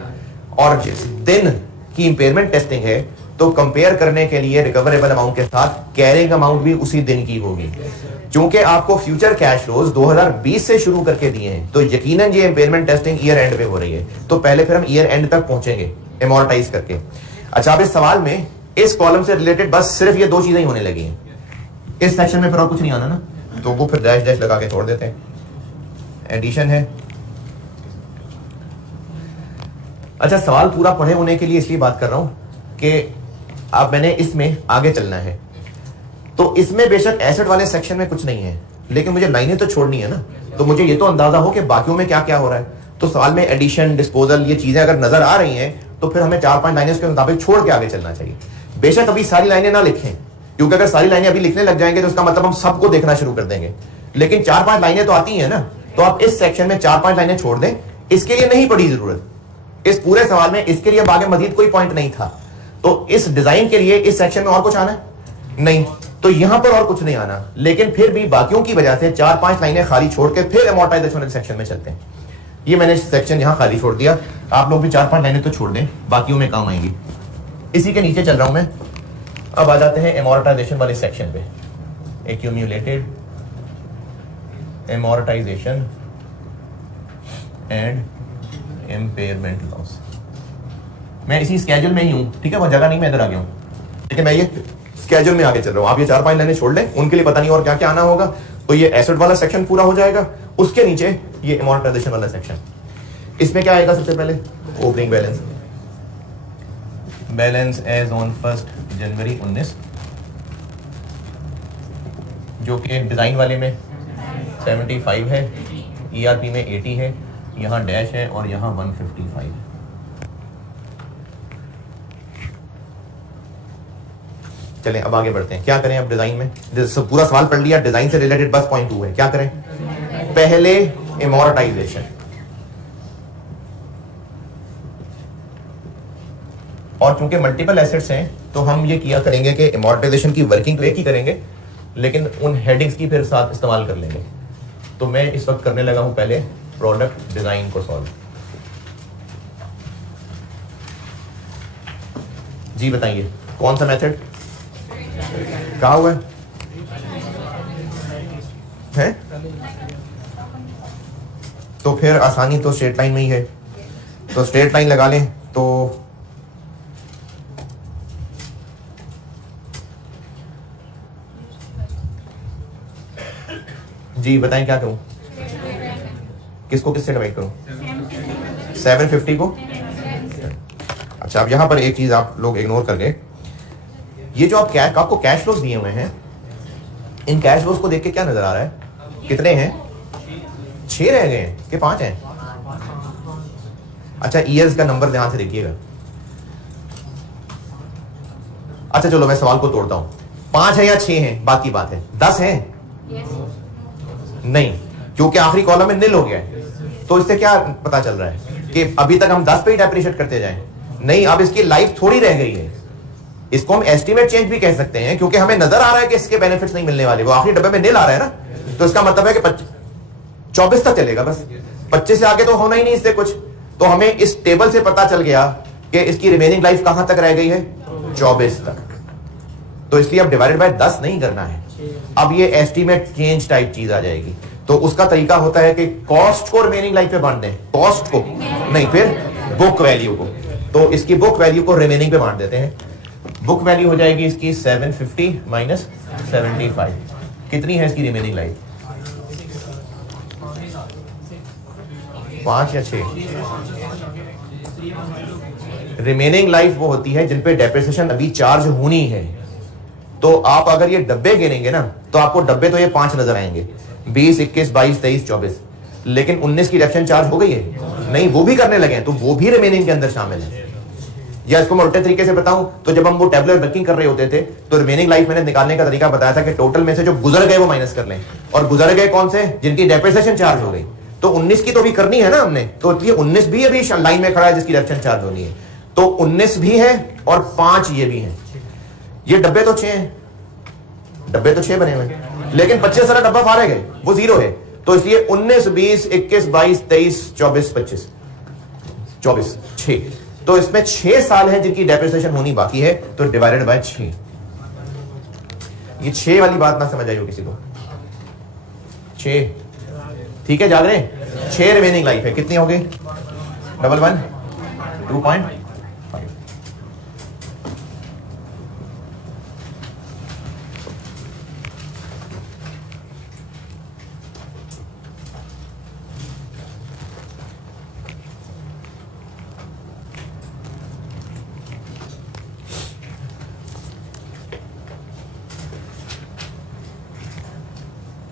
और जिस दिन की इंपेयरमेंट टेस्टिंग है तो कंपेयर करने के लिए रिकवरेबल अमाउंट के साथ कैरिंग अमाउंट भी उसी दिन की होगी। चूंकि आपको फ्यूचर कैश फ्लोज 2020 से शुरू करके दिए हैं तो यकीनन ये इंपेयरमेंट टेस्टिंग ईयर एंड पे हो रही है, तो पहले फिर हम ईयर एंड तक पहुंचेंगे एमोर्टाइज करके। अच्छा, अब इस सवाल में इस कॉलम से रिलेटेड बस सिर्फ ये दो चीजें ही होने लगी हैं। इस सेक्शन में फिर और कुछ नहीं आना ना, तो वो फिर डैश डैश लगा के छोड़ देते हैं। एडिशन है। अच्छा, सवाल पूरा पढ़े होने के लिए इसलिए बात कर रहा हूं कि अब मैंने इसमें आगे चलना है। तो इसमें बेशक एसेट वाले सेक्शन में कुछ नहीं है, लेकिन मुझे लाइनें तो छोड़नी है ना, तो मुझे ये तो अंदाजा हो कि बाकियों में क्या क्या हो रहा है। तो सवाल में एडिशन, डिस्पोजल, ये चीजें अगर नजर आ रही हैं तो फिर हमें 4-5 लाइनें उसके मुताबिक छोड़ के आगे चलना चाहिए। बेशक अभी सारी लाइनें ना लिखें, क्योंकि अगर सारी लाइनें अभी लिखने लग जाएंगे तो उसका मतलब हम सबको देखना शुरू कर देंगे। लेकिन 4-5 लाइनें तो आती हैं ना, तो आप इस सेक्शन में 4-5 लाइनें छोड़ दें। इसके लिए नहीं पड़ी जरूरत, इस पूरे सवाल में इसके लिए आगे मजीद कोई पॉइंट नहीं था। तो इस डिजाइन के लिए इस सेक्शन में और कुछ आना नहीं, तो यहां पर और कुछ नहीं आना। लेकिन फिर भी बाकियों की वजह से 4-5 लाइनें खाली छोड़ के फिर अमोर्टाइजेशन सेक्शन में चलते हैं। ये मैंने सेक्शन यहां खाली छोड़ दिया, आप लोग भी 4-5 लाइनें तो छोड़ दें, बाकियों में काम आएंगी। इसी के नीचे चल रहा हूं मैं। अब आ जाते हैं अमोर्टाइजेशन वाले सेक्शन पे। Accumulated amortisation and impairment loss. मैं इसी स्केड्यूल में ही हूं, ठीक है, वो जगह नहीं, मैं इधर आ गया हूं, लेकिन मैं ये स्केड्यूल में आगे चल रहा हूं। आप ये 4-5 लाइनें छोड़ लें, उनके लिए पता नहीं और क्या क्या आना होगा। तो ये एसेट वाला सेक्शन पूरा हो जाएगा, उसके नीचे ये अमोर्टाइजेशन वाला सेक्शन। इसमें क्या आएगा? सबसे पहले opening balance, balance as on 1 January 19, जो कि डिजाइन वाले में 75 है, ईआरपी में 80 है, यहां डैश है और यहां 155 है। चलें अब आगे बढ़ते हैं। क्या करें अब डिजाइन में? पूरा सवाल पढ़ लिया, डिजाइन से रिलेटेड बस पॉइंट 2 है। क्या करें? पहले अमोर्टाइजेशन, और चूंकि मल्टीपल एसेट्स हैं तो हम ये किया करेंगे कि अमोर्टाइजेशन की वर्किंग तो एक ही करेंगे, लेकिन उन हेडिंग्स की फिर साथ इस्तेमाल कर लेंगे। तो मैं इस वक्त करने लगा हूं पहले प्रोडक्ट डिजाइन को सॉल्व। जी बताइए, कौन सा मेथड कहा हुआ है? तो फिर आसानी तो स्ट्रेट लाइन में ही है, तो स्ट्रेट लाइन लगा लें। तो जी बताएं क्या करूं? किसको किससे डिवाइड करूं? 750 को। अच्छा, अब यहां पर एक चीज आप लोग इग्नोर कर गए। ये जो आपको कैश फ्लोज दिए हुए हैं, इन कैश फ्लोज को देख के क्या नजर आ रहा है? कितने हैं? 6 रह गए हैं कि 5 हैं? अच्छा, ईयर्स का नंबर ध्यान से देखिएगा। अच्छा चलो मैं सवाल को तोड़ता हूं, 5 है या 6 हैं बात की बात है, 10 हैं? नहीं, क्योंकि आखिरी कॉलम में निल हो गया है। तो इससे क्या पता चल रहा है कि अभी तक हम 10 पे ही डेप्रिशिएट करते जाएं? नहीं, अब इसकी लाइफ थोड़ी रह गई है। इसको हम एस्टिमेट चेंज भी कह सकते हैं, क्योंकि हमें नजर आ रहा है कि इसके बेनिफिट्स नहीं मिलने वाले। वो आखिरी डब्बे में निल आ रहा है ना, तो इसका मतलब है कि 24 तक चलेगा बस, 25 से आगे तो होना ही नहीं इससे कुछ। तो हमें इस टेबल से पता चल गया कि इसकी रिमेनिंग लाइफ कहां तक रह गई है? 24 तक। तो इसलिए अब डिवाइडेड बाय 10 नहीं करना है, अब ये एस्टिमेट चेंज टाइप चीज आ जाएगी। तो उसका तरीका होता है कि कॉस्ट को रिमेनिंग लाइफ पे बांट दें, कॉस्ट को नहीं, फिर बुक वैल्यू को। तो इसकी बुक वैल्यू को रिमेनिंग पे बांट देते हैं। बुक वैल्यू हो जाएगी इसकी 750 माइनस 75। कितनी है इसकी रिमेनिंग लाइफ? 5 या 6? रिमेनिंग लाइफ वो होती है जिन पे डेप्रिसिएशन अभी चार्ज होनी है। तो आप अगर ये डब्बे गिनेंगे ना, तो आपको डब्बे तो ये 5 नजर आएंगे, 20, 21, 22, 23, 24। लेकिन 19 की डेप्रिसिएशन चार्ज हो गई है? नहीं, वो भी करने लगे हैं, तो वो भी रिमेनिंग के अंदर शामिल है। या इसको मैं उल्टे तरीके से बताऊं तो जब हम वो टेबुलर वर्किंग कर रहे होते थे तो रिमेनिंग लाइफ मैंने निकालने का तरीका बताया था कि टोटल में से जो गुजर गए वो माइनस कर लें, और गुजर गए कौन से? जिनकी डेप्रिसिएशन चार्ज हो गई। तो 19 की तो भी करनी है ना हमने, तो ये 19 भी अभी लाइन में खड़ा है जिसकी डेप्रिसिएशन चार्ज होनी है। तो 19 भी है और 5 ये भी है। ये डब्बे तो 6 हैं, डब्बे तो 6 बने हुए हैं, लेकिन 25 वाला डब्बा फारे गए, वो 0 है। तो इसलिए 19, 20, 21, 22, 23, 24, 25, 24, 6। तो इसमें 6 साल है जिनकी डेप्रिसिएशन होनी बाकी है, तो डिवाइडेड बाय 6। ये 6 वाली बात ना समझ आई हो किसी को? 6 ठीक है, जाग रहे हैं? 6 रिमेनिंग लाइफ है, कितनी हो गई? 11, 2.5।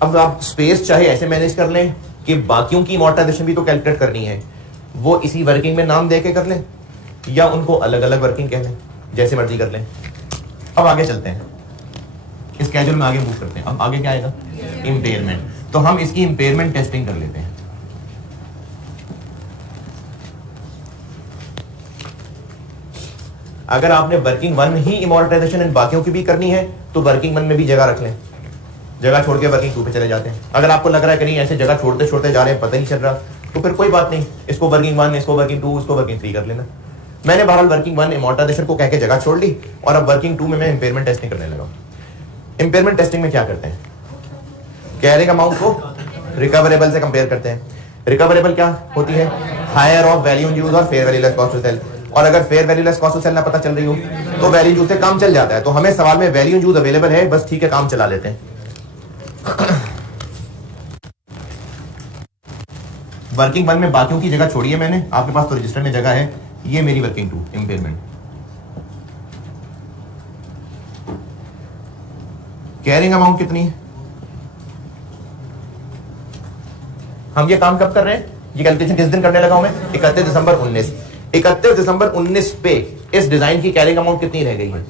अब आप स्पेस चाहे ऐसे मैनेज कर लें कि बाकियों की अमोर्टाइजेशन भी तो कैलकुलेट करनी है, वो इसी वर्किंग में नाम दे के कर लें, या उनको अलग अलग वर्किंग कह लें, जैसे मर्जी कर लें। अब आगे चलते हैं, इस स्केड्यूल में आगे मूव करते हैं। अब आगे क्या आएगा? इंपेयरमेंट। तो हम इसकी इंपेयरमेंट टेस्टिंग कर लेते हैं। अगर आपने वर्किंग 1 ही अमोर्टाइजेशन एंड बाकियों की भी करनी है तो वर्किंग 1 में भी जगह रख लें, जगह छोड़ के वर्किंग 2 पे चले जाते हैं। अगर आपको लग रहा है कि नहीं ऐसे जगह छोड़ते छोड़ते जा रहे हैं, पता नहीं चल रहा, तो फिर कोई बात नहीं, इसको वर्किंग 1, इसको वर्किंग 2, इसको वर्किंग 3 कर लेना। मैंने बहरहाल वर्किंग 1 अमोर्टाइजेशन को कह के जगह छोड़ ली, और अब वर्किंग 2 में मैं इंपेयरमेंट टेस्टिंग करने लगा। इंपेयरमेंट टेस्टिंग में क्या करते हैं? कैरिंग अमाउंट को रिकवरेबल से कंपेयर करते हैं। रिकवरेबल क्या होती है? Higher of value in use और fair value less cost to sell. और अगर fair value less cost to sell ना पता चल रही हो तो वैल्यू यूज से काम चल जाता है। तो हमें सवाल में वैल्यू यूज अवेलेबल है, बस ठीक है, काम चला लेते हैं। वर्किंग 1 में बाकियों की जगह छोड़ी है मैंने, आपके पास तो रजिस्टर में जगह है। ये मेरी वर्किंग 2 इंपेयरमेंट। कैरिंग अमाउंट कितनी है? हम ये काम कब कर रहे हैं? ये कैलकुलेशन किस दिन करने लगा हूं मैं? 31 दिसंबर 19। 31 दिसंबर 19 पे इस डिजाइन की कैरिंग अमाउंट कितनी रह गई है?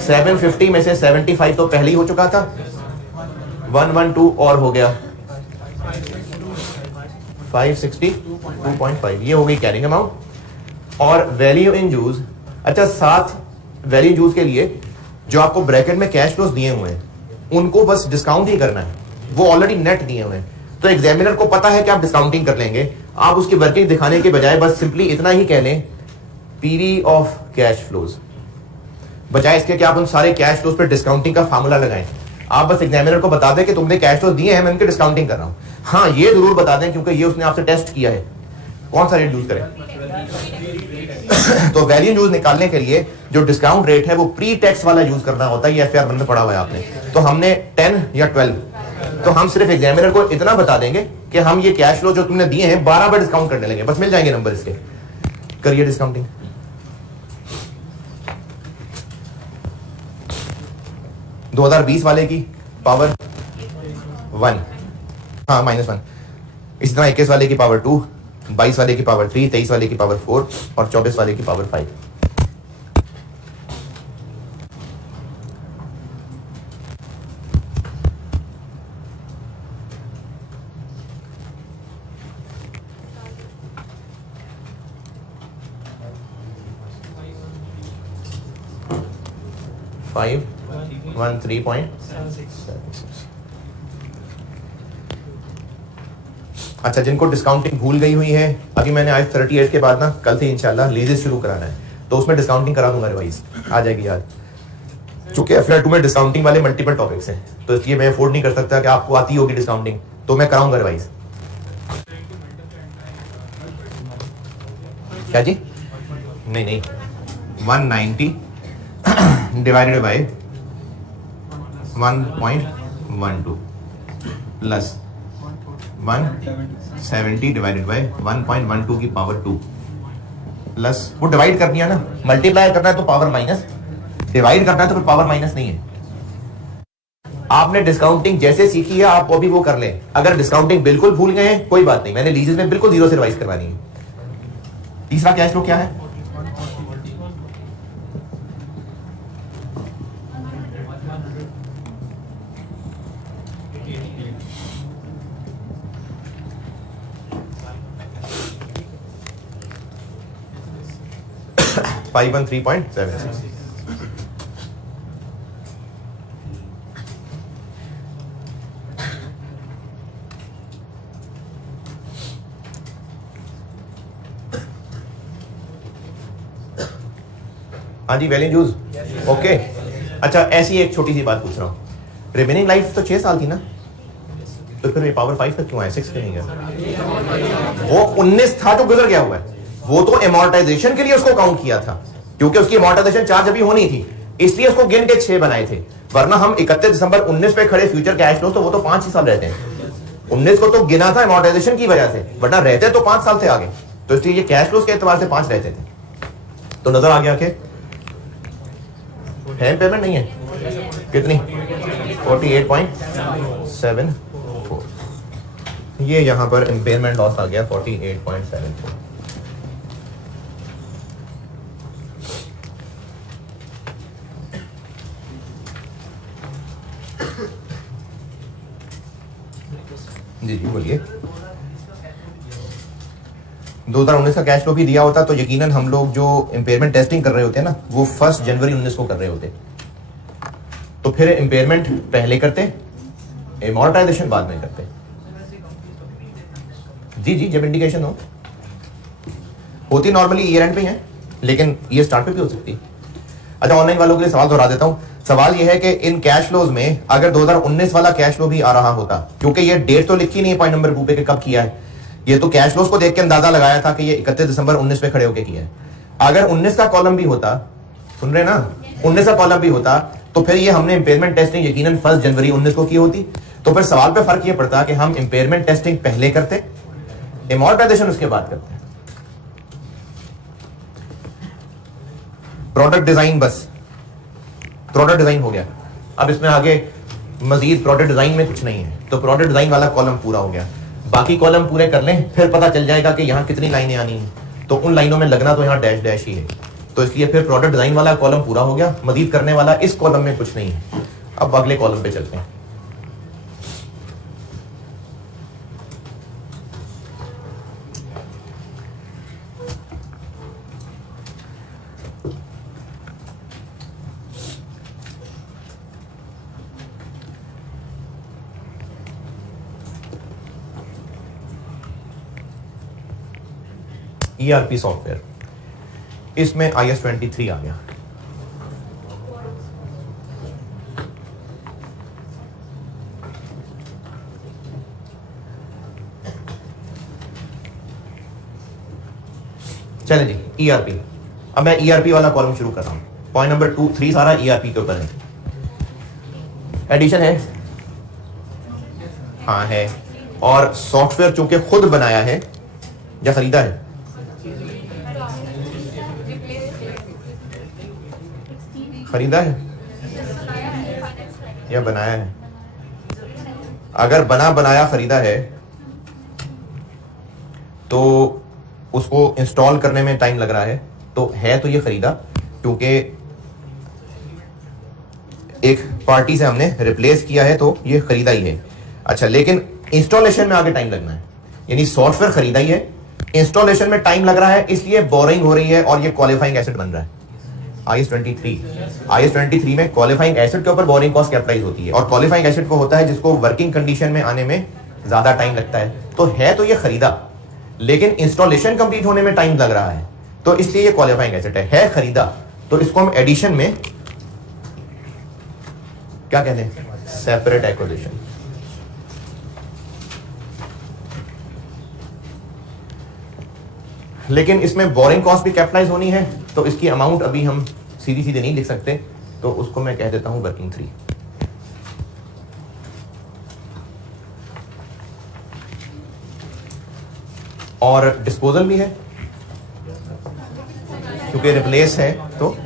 750 में से 75 तो पहले ही हो चुका था, 112 और हो गया 562.5, ये हो गई कैरिंग अमाउंट। और वैल्यू इन यूज, अच्छा, साथ वैल्यू इन यूज के लिए जो आपको ब्रैकेट में कैश फ्लोज दिए हुए हैं उनको बस डिस्काउंट ही करना है, वो ऑलरेडी नेट दिए हुए हैं। तो एग्जामिनर को पता है कि आप डिस्काउंटिंग कर लेंगे, आप उसकी वर्किंग दिखाने के बजाय बस सिंपली इतना ही कह लें, पीवी ऑफ कैश फ्लोज, बजाय इसके कि आप उन सारे कैश फ्लोज पर डिस्काउंटिंग का फार्मूला लगाएं। आप बस एग्जामिनर को बता दें कि तुमने कैश फ्लोज दिए हैं, मैं उनकी डिस्काउंटिंग कर रहा हूं। हाँ, ये जरूर बता दें क्योंकि ये उसने आपसे टेस्ट किया है, कौन सा रेट यूज करें। तो वैल्यू यूज निकालने के लिए जो डिस्काउंट रेट है वो प्री टैक्स वाला यूज करना होता है। ये FR 1 में पढ़ा हुआ है आपने। तो हमने 10 या 12, तो हम सिर्फ एग्जामिनर को इतना बता देंगे कि हम ये कैश फ्लो जो तुमने दिए हैं 12 पर डिस्काउंट करने लगे, बस मिल जाएंगे नंबर इसके। करिए डिस्काउंटिंग। (2020) वाले की पावर 1, हाँ -1। इसी तरह 21 वाले की पावर 2, 22 वाले की पावर 3, 23 वाले की पावर 4 और 24 वाले की पावर 5। फाइव 13.76। अच्छा, जिनको डिस्काउंटिंग भूल गई हुई है, अभी मैंने आज 38 के बाद ना कल से इंशाल्लाह लीजेस शुरू कराना है, तो उसमें डिस्काउंटिंग करा दूंगा, रिवाइज आ जाएगी याद। चूंकि FR 2 में डिस्काउंटिंग वाले मल्टीपल टॉपिक्स हैं, तो इसलिए मैं अफोर्ड नहीं कर सकता कि आपको आती होगी डिस्काउंटिंग, तो मैं कराऊंगा रिवाइज। क्या जी? नहीं, 190 divided by 1.12 plus 170 divided by 1.12 की पावर 2 प्लस, वो डिवाइड करनी है ना, मल्टीप्लाई करना है तो पावर माइनस, डिवाइड करना है तो फिर पावर माइनस नहीं है। आपने डिस्काउंटिंग जैसे सीखी है आप अभी वो कर लें। अगर डिस्काउंटिंग बिल्कुल भूल गए हैं कोई बात नहीं, मैंने लीजेस में बिल्कुल 0 से रिवाइज करवानी है। तीसरा कैश फ्लो क्या है? 513.76। हाँ जी, वेल एंड यूज ओके। अच्छा, ऐसी एक छोटी सी बात पूछ रहा हूँ, रिमेनिंग लाइफ तो 6 साल थी ना, तो फिर ये पावर 5 तक क्यों आया, 6 क्यों नहीं गया? वो 19 था जो गुजर गया हुआ है, वो तो एमोर्टाइजेशन के लिए उसको काउंट किया था, क्योंकि उसकी एमोर्टाइजेशन चार्ज अभी होनी थी, इसलिए उसको गिन के 6 बनाए थे। वरना हम 31 दिसंबर 19 पे खड़े फ्यूचर कैश फ्लो, तो वो तो 5 ही साल रहते हैं। 19 को तो गिना था एमोर्टाइजेशन की वजह से, वरना रहते तो 5 साल थे आगे, तो इसलिए ये कैश फ्लो के एतबार से 5 रहते थे। तो नजर आ गया कि है पेमेंट नहीं है कितनी, 48.74। ये यहां पर इम्पेयरमेंट लॉस आ गया 48.74। जी जी बोलिए। 2019 का कैश फ्लो भी दिया होता तो यकीनन हम लोग जो इम्पेयरमेंट टेस्टिंग कर रहे होते हैं ना, वो 1 जनवरी 19 को कर रहे होते, तो फिर इम्पेयरमेंट पहले करते, एमोर्टाइजेशन बाद में करते। जी जी, जब इंडिकेशन होती नॉर्मली ईयर एंड पे है, लेकिन ये स्टार्ट पे भी हो सकती है। अच्छा, ऑनलाइन वालों के लिए सवाल दोहरा देता हूं। सवाल ये है कि इन कैश फ्लोज में अगर 2019 वाला कैश फ्लो भी आ रहा होता, क्योंकि ये डेट तो लिखी नहीं है पॉइंट नंबर 2 पे कि कब किया है, ये तो कैश फ्लोज को देख के अंदाजा लगाया था कि ये 31 दिसंबर 19 पे खड़े होके किया है। अगर 19 का कॉलम भी होता, सुन रहे ना, 19 का कॉलम भी होता, तो फिर ये हमने इंपेयरमेंट टेस्टिंग यकीनन 1 जनवरी 19 को की होती। तो फिर सवाल पे फर्क ये पड़ता कि हम इंपेयरमेंट टेस्टिंग पहले करते, एमोर्टाइजेशन उसके बाद करते हैं। प्रोडक्ट डिजाइन, बस प्रोडक्ट डिजाइन हो गया। अब इसमें आगे मजीद प्रोडक्ट डिजाइन में कुछ नहीं है, तो प्रोडक्ट डिजाइन वाला कॉलम पूरा हो गया। बाकी कॉलम पूरे कर लें, फिर पता चल जाएगा कि यहाँ कितनी लाइनें आनी हैं, तो उन लाइनों में लगना तो यहाँ डैश डैश ही है, तो इसलिए फिर प्रोडक्ट डिजाइन वाला कॉलम पूरा हो गया। मजीद करने वाला इस कॉलम में कुछ नहीं है। अब अगले कॉलम पे चलते हैं। ERP सॉफ्टवेयर, इसमें IS 23 आ गया। चलें जी, ERP। अब मैं ERP वाला कॉलम शुरू कर रहा हूं। पॉइंट नंबर 2, 3 सारा ERP के ऊपर है। एडिशन है, हाँ है, और सॉफ्टवेयर चूंकि खुद बनाया है या खरीदा है, खरीदा है या बनाया है? अगर बनाया खरीदा है तो उसको इंस्टॉल करने में टाइम लग रहा है, तो है तो ये खरीदा, क्योंकि एक पार्टी से हमने रिप्लेस किया है, तो ये खरीदा ही है। अच्छा, लेकिन इंस्टॉलेशन में आगे टाइम लगना है, यानी सॉफ्टवेयर खरीदा ही है, इंस्टॉलेशन में टाइम लग रहा है, इसलिए बोरिंग हो रही है और ये क्वालिफाइंग एसेट बन रहा है। IS 23 में क्वालिफाइंग एसेट के ऊपर बोरिंग कॉस्ट कैपिटलाइज होती है, और क्वालिफाइंग एसेट को होता है जिसको वर्किंग कंडीशन में आने में ज्यादा टाइम लगता है। तो है तो ये खरीदा, लेकिन इंस्टॉलेशन कंप्लीट होने में टाइम लग रहा है, तो इसलिए ये क्वालिफाइंग एसेट है खरीदा। तो इसको हम एडिशन में क्या कहते हैं, सेपरेट एक्विजिशन। लेकिन इसमें बोरिंग कॉस्ट भी कैपिटलाइज होनी है, तो इसकी अमाउंट अभी हम सीधी सीधे नहीं लिख सकते, तो उसको मैं कह देता हूं वर्किंग 3। और डिस्पोजल भी है, क्योंकि रिप्लेस है तो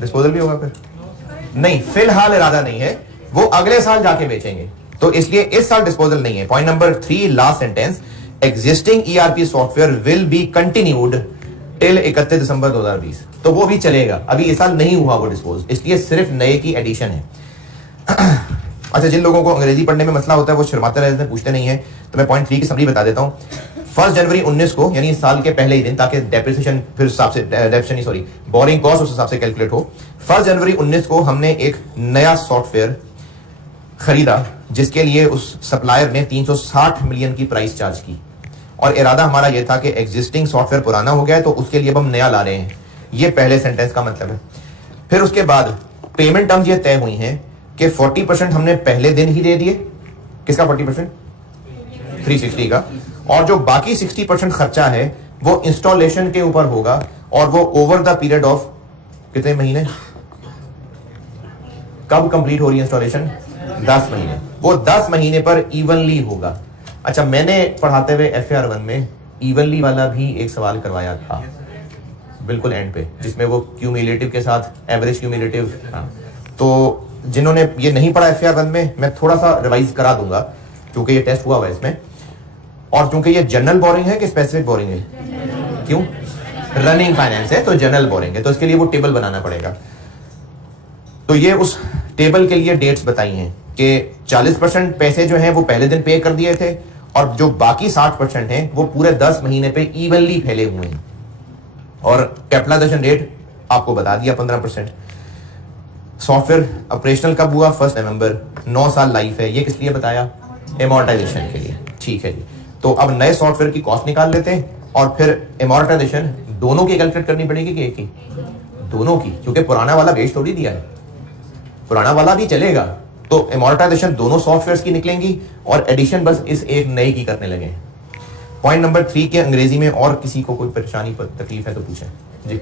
डिस्पोजल भी होगा। फिर नहीं, फिलहाल इरादा नहीं है, वो अगले साल जाके बेचेंगे, तो इसलिए इस साल डिस्पोजल नहीं है। Point number 3, last sentence, existing ERP software will be continued till 31 दिसंबर 2020, तो वो भी चलेगा। अभी इस साल नहीं हुआ वो डिस्पोज, इसलिए सिर्फ नए की एडिशन है। अच्छा, जिन लोगों को अंग्रेजी पढ़ने में मसला होता है वो शर्माते रहते हैं, पूछते नहीं है, तो मैं पॉइंट 3 की समरी बता देता हूं। 1 जनवरी 19 को, यानी इस साल के पहले ही दिन, ताकि डेप्रिसिएशन फिर हिसाब से बोरिंग कॉस्ट उस हिसाब से कैलकुलेट हो, 1 जनवरी 19 को हमने एक नया सॉफ्टवेयर खरीदा जिसके लिए उस सप्लायर ने 360 मिलियन की प्राइस चार्ज की, और इरादा हमारा यह था कि एग्जिस्टिंग सॉफ्टवेयर पुराना हो गया है तो उसके लिए अब हम नया ला रहे हैं। ये पहले सेंटेंस का मतलब है। फिर उसके बाद पेमेंट टर्म्स ये तय हुई हैं कि 40% हमने पहले दिन ही दे दिए। किसका 40%? 360 का। और जो बाकी 60% खर्चा है वो इंस्टॉलेशन के ऊपर होगा, और वो ओवर द पीरियड ऑफ कितने महीने? कब कंप्लीट हो रही है इंस्टॉलेशन? 10 महीने। वो 10 महीने पर इवनली होगा। अच्छा, मैंने पढ़ाते हुए FAR 1 में इवनली वाला भी एक सवाल करवाया था बिल्कुल एंड पे, जिसमें वो क्यूमुलेटिव के साथ एवरेज क्यूमुलेटिव। तो जिन्होंने ये नहीं पढ़ा FAR 1 में, मैं थोड़ा सा रिवाइज करा दूंगा क्योंकि ये टेस्ट हुआ हुआ है इसमें। और क्योंकि ये जनरल बोरिंग है कि स्पेसिफिक बोरिंग है? क्यों? रनिंग फाइनेंस है तो जनरल बोरिंग है, तो इसके लिए वो टेबल बनाना पड़ेगा। तो ये उस टेबल के लिए डेट्स बताई हैं कि 40% पैसे जो हैं वो पहले दिन पे कर दिए थे, और जो बाकी 60% हैं वो पूरे 10 महीने पे इवनली फैले हुए हैं। और कैपिटलाइजेशन रेट आपको बता दिया 15%। सॉफ्टवेयर ऑपरेशनल कब हुआ? 1 नवंबर। 9 साल लाइफ है। ये किस लिए बताया? एमोर्टाइजेशन के लिए। ठीक है जी। तो अब नए सॉफ्टवेयर की कॉस्ट निकाल लेते हैं, और फिर एमोर्टाइजेशन दोनों की कैलकुलेट करनी पड़ेगी कि एक ही? दोनों की, क्योंकि पुराना वाला बेच थोड़ी दिया है, पुराना वाला भी चलेगा। तो एमोर्टाइजेशन दोनों सॉफ्टवेयर्स की निकलेंगी, और एडिशन बस इस एक नए की करने लगे। पॉइंट नंबर 3 के अंग्रेजी में और किसी को कोई परेशानी तकलीफ है तो पूछें जी।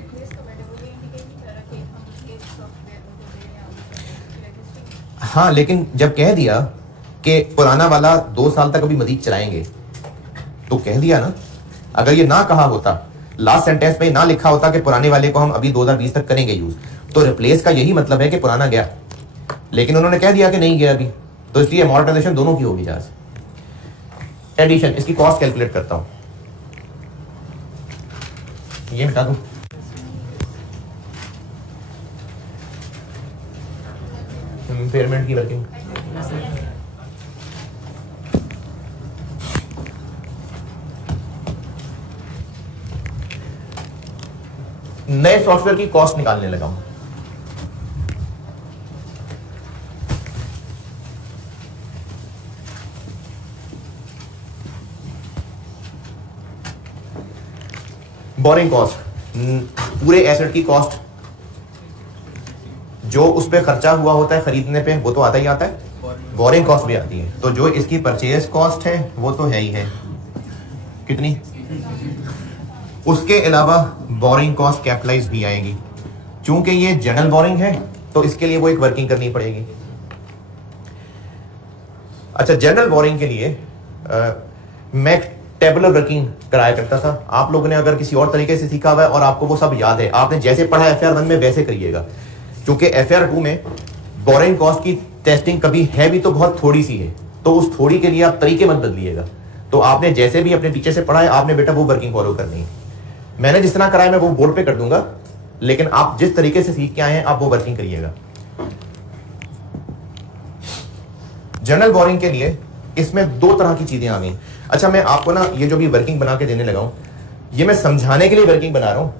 हाँ, लेकिन जब कह दिया कि पुराना वाला 2 साल तक अभी मजीद चलाएंगे तो कह दिया ना। अगर ये ना कहा होता, लास्ट सेंटेंस में ना लिखा होता कि पुराने वाले को हम अभी 2020 तक करेंगे यूज, तो रिप्लेस का यही मतलब है कि पुराना गया, लेकिन उन्होंने कह दिया कि नहीं गया अभी, तो इसलिए अमोर्टाइजेशन दोनों की होगी। जहां एडिशन, इसकी कॉस्ट कैलकुलेट करता हूं, ये मिटा दूं। इम्पेयरमेंट की वर्किंग नए सॉफ्टवेयर की कॉस्ट निकालने लगा हूं। बोरिंग कॉस्ट, पूरे एसेट की कॉस्ट जो उस पे खर्चा हुआ होता है खरीदने पे, वो तो आता ही आता है, बोरिंग कॉस्ट भी आती है। तो जो इसकी परचेज कॉस्ट है वो तो है ही है, कितनी? उसके अलावा बोरिंग कॉस्ट कैपिटलाइज भी आएगी। चूंकि ये जनरल बोरिंग है तो इसके लिए वो एक वर्किंग करनी पड़ेगी। अच्छा, जनरल बोरिंग के लिए मैं टेबुलर वर्किंग कराया करता था। आप लोगों ने अगर किसी और तरीके से सीखा हुआ है और आपको वो सब याद है, आपने जैसे पढ़ा FAR 1 में वैसे करिएगा, क्योंकि FAR 2 में बोरिंग कॉस्ट की टेस्टिंग कभी है भी तो बहुत थोड़ी सी है, तो उस थोड़ी के लिए आप तरीके मत बदलिएगा। तो आपने जैसे भी अपने टीचर से पढ़ा है, आपने बेटा वो वर्किंग फॉलो करनी है। मैंने जिस तरह कराया मैं वो बोर्ड पे कर दूंगा, लेकिन आप जिस तरीके से सीख के आए हैं आप वो वर्किंग करिएगा। जनरल बोरिंग के लिए इसमें 2 तरह की चीजें आ गई। अच्छा, मैं आपको ना ये जो भी वर्किंग बना के देने लगा हूं, ये मैं समझाने के लिए वर्किंग बना रहा हूं।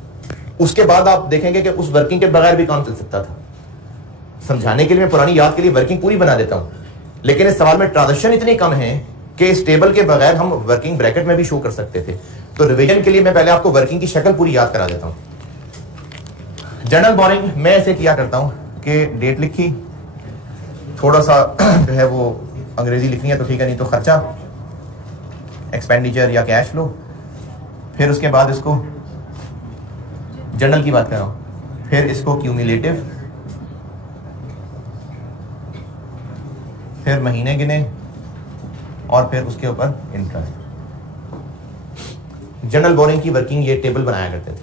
उसके बाद आप देखेंगे कि उस वर्किंग के बगैर भी काम चल सकता था। समझाने के लिए मैं पुरानी याद के लिए वर्किंग पूरी बना देता हूं, लेकिन इस सवाल में ट्रांजिशन इतनी कम है कि इस टेबल के बगैर हम वर्किंग ब्रैकेट में भी शो कर सकते थे। तो रिवीजन के लिए मैं पहले आपको वर्किंग की शक्ल पूरी याद करा देता हूं। जनरल बोरिंग मैं ऐसे किया करता हूं कि डेट लिखी, थोड़ा सा जो है वो अंग्रेजी लिखनी है तो ठीक है, नहीं तो खर्चा, एक्सपेंडिचर या कैश फ्लो, फिर उसके बाद इसको जनरल की बात कर रहा हूं, फिर इसको क्यूमुलेटिव, फिर महीने गिने, और फिर उसके ऊपर इंटरेस्ट। जनरल बोरिंग की वर्किंग ये टेबल बनाया करते थे।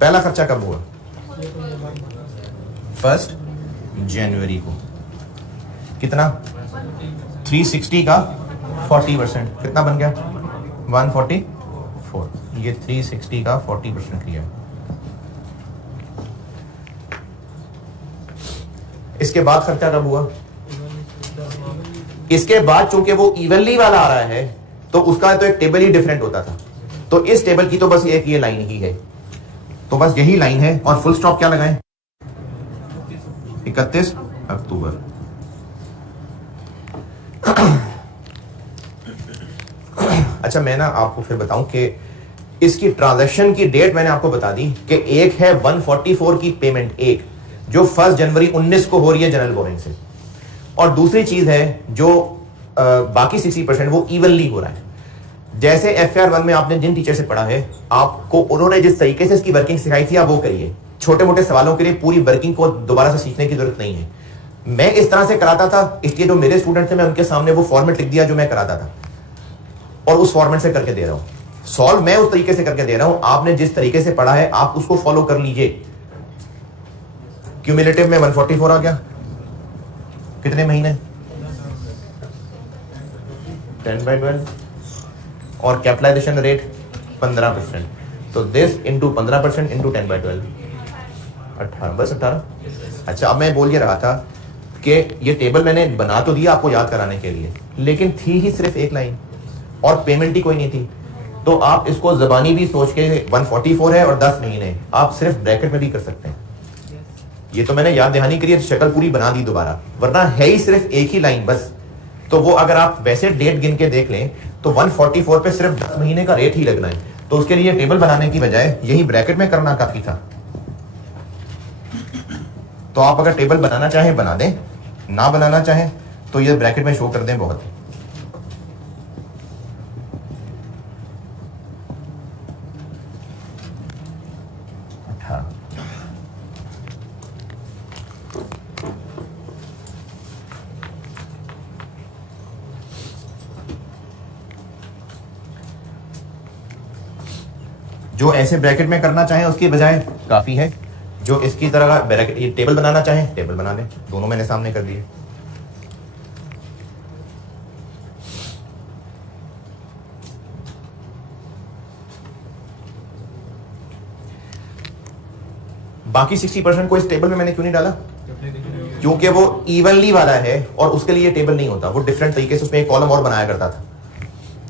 पहला खर्चा कब हुआ? 1 जनवरी को। कितना? 360 का 40%, कितना बन गया? 144। ये 360 का 40% लिया। इसके बाद खर्चा कब हुआ? इसके बाद चूंकि वो इवनली वाला आ रहा है तो उसका तो एक टेबल ही डिफरेंट होता था, तो इस टेबल की तो बस एक ये लाइन ही है, तो बस यही लाइन है और फुल स्टॉप क्या लगाएं 31 अक्टूबर। अच्छा मैं ना आपको फिर बताऊं कि इसकी ट्रांजैक्शन की डेट मैंने आपको बता दी कि एक है 144 की पेमेंट, एक जो 1 जनवरी 19 को हो रही है जनरल बोरिंग से, और दूसरी चीज है जो बाकी 60% वो इवनली हो रहा है। जैसे FR1 में आपने जिन टीचर से पढ़ा है, आपको उन्होंने जिस तरीके से इसकी वर्किंग सिखाई थी आप वो करिए। छोटे मोटे सवालों के लिए पूरी वर्किंग को दोबारा से सीखने की जरूरत नहीं है। मैं इस तरह से कराता था, इसलिए जो मेरे स्टूडेंट थे मैं उनके सामने वो फॉर्मेट लिख दिया जो मैं कराता था और उस फॉर्मेट से करके दे रहा हूं। सॉल्व मैं उस तरीके से करके दे रहा हूं, आपने जिस तरीके से पढ़ा है आप उसको फॉलो कर लीजिए। क्यूमुलेटिव में 144 आ गया, कितने महीने 10/12 और कैपिटलाइजेशन रेट 15%, तो दिस इंटू 15% इंटू 10/12 18, बस 18। अच्छा अब मैं बोल ये रहा था कि ये टेबल मैंने बना तो दिया आपको याद कराने के लिए, लेकिन थी ही सिर्फ एक लाइन और पेमेंट ही कोई नहीं थी, तो आप इसको जबानी भी सोच के 144 है और 10 महीने आप सिर्फ ब्रैकेट में भी कर सकते हैं। ये तो मैंने याद दहानी करी, शक्ल पूरी बना दी दोबारा, वरना है ही सिर्फ एक ही लाइन बस। तो वो अगर आप वैसे डेट गिन के देख लें तो 144 पे सिर्फ 10 महीने का रेट ही लगना है, तो उसके लिए टेबल बनाने की बजाय यही ब्रैकेट में करना काफी था। तो आप अगर टेबल बनाना चाहें बना दें, ना बनाना चाहें तो ये ब्रैकेट में शो कर दें बहुत। जो ऐसे ब्रैकेट में करना चाहें उसकी बजाय काफी है, जो इसकी तरह का ब्रैकेट ये टेबल बनाना चाहें टेबल बना दें, दोनों मैंने सामने कर दिए। बाकी 60% को इस टेबल में मैंने क्यों नहीं डाला, क्योंकि वो इवनली वाला है और उसके लिए टेबल नहीं होता, वो डिफरेंट तरीके से उसमें एक कॉलम और बनाया करता था,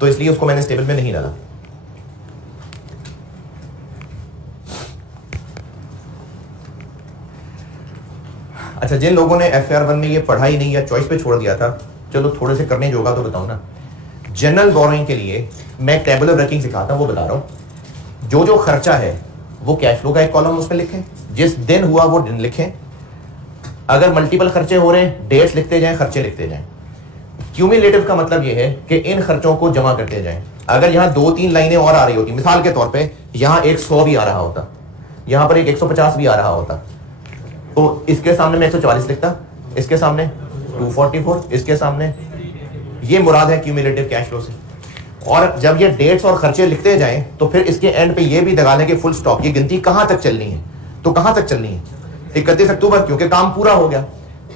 तो इसलिए उसको मैंने इस टेबल में नहीं डाला। अच्छा जिन लोगों ने FR1 में ये पढ़ा ही नहीं या चॉइस पे छोड़ दिया था, चलो थोड़े से करने जोगा तो बताऊं ना। जनरल बोरोइंग के लिए मैं टेबल ऑफ वर्किंग सिखाता हूं, वो बता रहा हूं। जो जो खर्चा है वो कैश फ्लो का एक कॉलम उसमें लिखें, जिस दिन हुआ वो दिन लिखें। अगर मल्टीपल खर्चे हो रहे हैं डेट्स लिखते जाएं, खर्चे लिखते जाएं। क्यूमुलेटिव का मतलब ये है कि इन खर्चों को जमा करते जाएं। अगर यहाँ 2-3 लाइनें और आ रही होती, मिसाल के तौर पे यहाँ एक 100 भी आ रहा होता, यहाँ पर एक 150 भी आ रहा होता, तो इसके सामने मैं 144 लिखता, इसके सामने 244, इसके सामने, ये मुराद है क्यूमुलेटिव कैश फ्लो से। और जब ये डेट्स और खर्चे लिखते जाएं तो फिर इसके एंड पे ये भी दगा लें कि फुल स्टॉप, ये गिनती कहां तक चलनी है, तो कहां तक चलनी है 31 अक्टूबर, क्योंकि काम पूरा हो गया।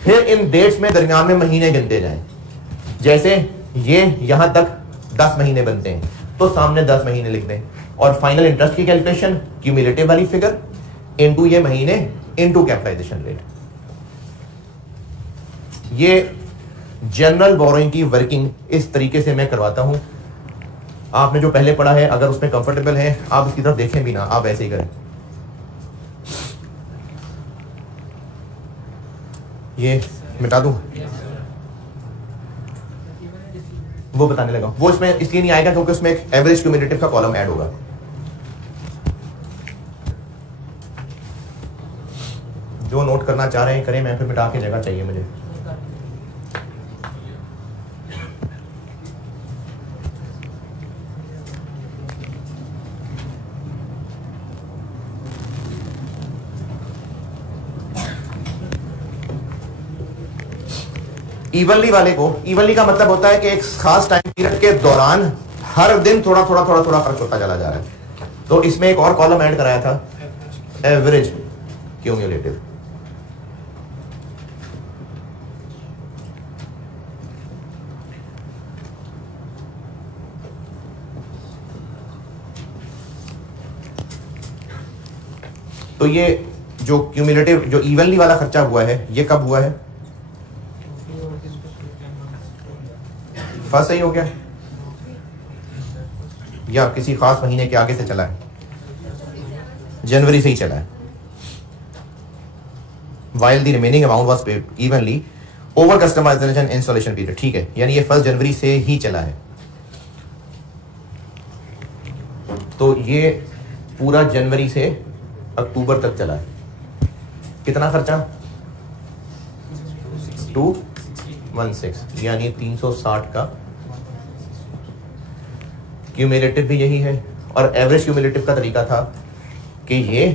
फिर इन डेट्स में दरमियान में महीने गिनते जाएं, जैसे ये यहां तक 10 महीने बनते हैं तो सामने 10 महीने लिख दें, और फाइनल इंटरेस्ट की कैलकुलेशन क्यूमुलेटिव वाली फिगर इनटू ये महीने इनटू कैपिटलाइजेशन रेट। ये जनरल बोरोइंग की वर्किंग इस तरीके से मैं करवाता हूं। आपने जो पहले पढ़ा है अगर उसमें कंफर्टेबल है आप उसकी तरफ देखें भी ना, आप ऐसे ही करें। ये मिटा दूं, वो बताने लगा, वो इसमें इसलिए नहीं आएगा क्योंकि उसमें एक एवरेज क्यूमुलेटिव का कॉलम ऐड होगा। जो नोट करना चाह रहे हैं करें, मैं फिर मिटा के जगह चाहिए मुझे। इवनली वाले को, इवनली का मतलब होता है कि एक खास टाइम पीरियड के दौरान हर दिन थोड़ा थोड़ा थोड़ा थोड़ा खर्च होता चला जा रहा है, तो इसमें एक और कॉलम ऐड कराया था, एवरेज क्यूमुलेटिव। तो ये जो क्यूमुलेटिव जो इवनली वाला खर्चा हुआ है ये कब हुआ है, फर्स्ट सही हो गया या किसी खास महीने के आगे से चला है? जनवरी से ही चला है. While the remaining amount was paid evenly over customization installation period. ठीक है, यानी ये 1 जनवरी से ही चला है. तो ये पूरा जनवरी से अक्टूबर तक चला है. कितना खर्चा? 216 यानी 360 का क्यूमुलेटिव भी यही है. और एवरेज क्यूमुलेटिव का तरीका था कि ये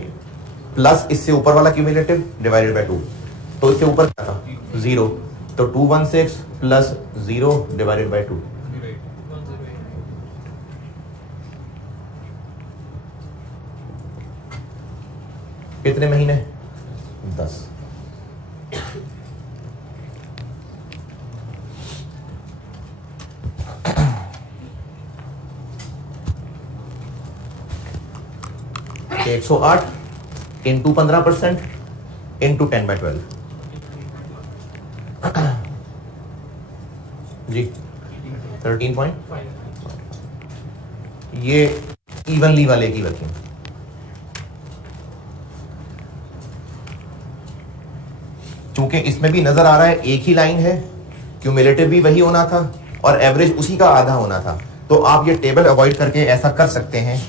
प्लस इससे ऊपर वाला क्यूमुलेटिव डिवाइडेड बाय 2. तो इससे ऊपर क्या था? 0. तो 216 प्लस 0 डिवाइडेड बाय 2. कितने महीने? 10. तो 108 इंटू 15% इंटू 10/12 जी 13 ये इवनली वाले की वर्किंग. चूंकि इसमें भी नजर आ रहा है एक ही लाइन है, क्यूमुलेटिव भी वही होना था और एवरेज उसी का आधा होना था, तो आप ये टेबल अवॉइड करके ऐसा कर सकते हैं.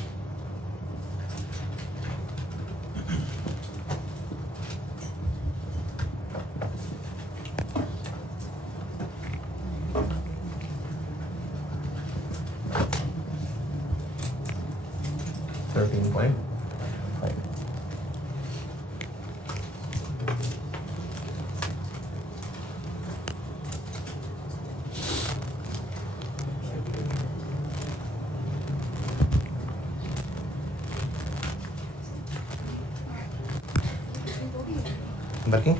वर्किंग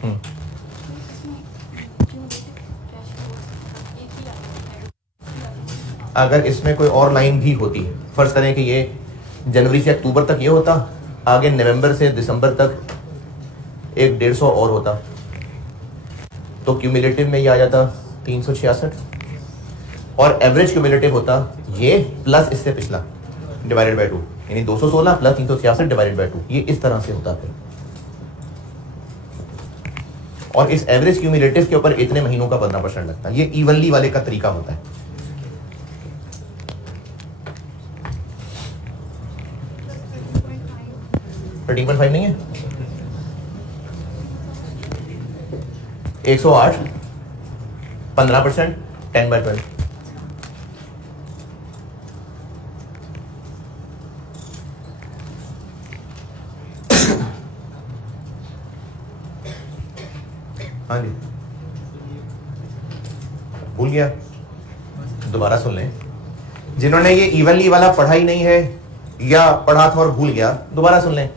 अगर इसमें कोई और लाइन भी होती, फर्ज करें कि ये जनवरी से अक्टूबर तक ये होता, आगे नवंबर से दिसंबर तक 150 और होता, तो क्यूमुलेटिव में ये आ जाता 366 और एवरेज क्यूमुलेटिव होता ये प्लस इससे पिछला डिवाइडेड बाय 2, यानी 216 प्लस 366 डिवाइडेड बाय 2. ये इस तरह से होता है. और इस एवरेज क्यूमुलेटिव के ऊपर इतने महीनों का 15% लगता है. ये इवनली वाले का तरीका होता है. $13.5 नहीं है? 108 15% 10/12 हाँ जी, भूल गया, दोबारा सुन लें. जिन्होंने ये इवनली वाला पढ़ा ही नहीं है या पढ़ा था और भूल गया, दोबारा सुन लें.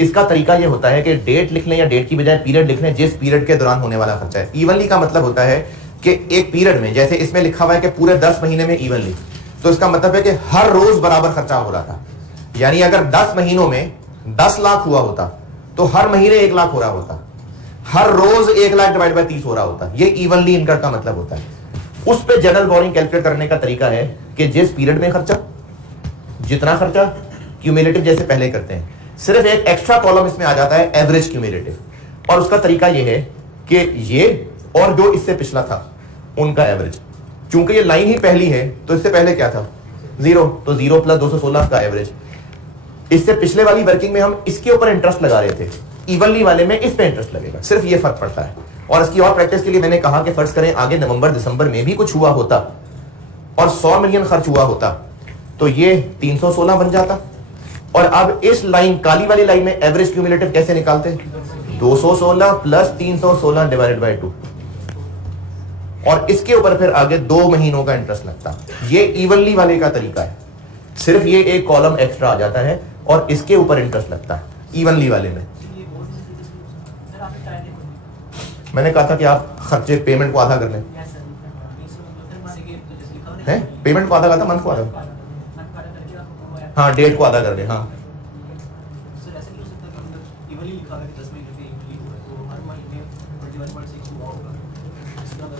इसका तरीका ये होता है कि डेट लिख लें या डेट की बजाय पीरियड लिख लें, जिस पीरियड के दौरान होने वाला खर्चा है. इवनली का मतलब होता है कि एक पीरियड में, जैसे इसमें लिखा हुआ है कि पूरे 10 महीने में इवनली, तो इसका मतलब है कि हर रोज बराबर खर्चा हो रहा था. यानी अगर 10 महीनों में 10 लाख हुआ होता तो हर महीने 1 लाख हो रहा होता, हर रोज 1 लाख डिवाइड बाय 30 हो रहा होता. ये इवनली इनकम का मतलब होता है. उस पे जनरल बोरिंग कैलकुलेट करने का तरीका है कि जिस पीरियड में खर्चा, जितना खर्चा, क्यूमुलेटिव जैसे पहले करते हैं, सिर्फ एक एक्स्ट्रा कॉलम इसमें आ जाता है एवरेज क्यूमुलेटिव. और उसका तरीका यह है कि ये और जो इससे पिछला था उनका एवरेज. चूंकि ये लाइन ही पहली है तो इससे पहले क्या था? 0, तो 0 प्लस 216 का एवरेज. इससे पिछले वाली वर्किंग में हम इसके ऊपर इंटरेस्ट लगा रहे थे, इवनली वाले में इस पे इंटरेस्ट लगेगा. सिर्फ ये फर्क पड़ता है. और इसकी और प्रैक्टिस के लिए मैंने कहा कि फर्ज करें आगे नवंबर दिसंबर में भी कुछ हुआ होता और 100 मिलियन खर्च हुआ होता तो ये 316 बन जाता. और अब इस लाइन, काली वाली लाइन में एवरेज क्यूमुलेटिव कैसे निकालते? 216 प्लस 316 डिवाइडेड बाय 2. और इसके ऊपर फिर आगे 2 महीनों का इंटरेस्ट लगता. ये इवनली वाले का तरीका है. सिर्फ ये एक कॉलम एक्स्ट्रा आ जाता है और इसके ऊपर इंटरेस्ट लगता है इवनली वाले में. मैंने कहा था कि आप खर्चे पेमेंट को आधा कर लें. हैं? पेमेंट को आधा कहा था, मंथ को आधा. हाँ, डेट को आधा कर लें. हाँ,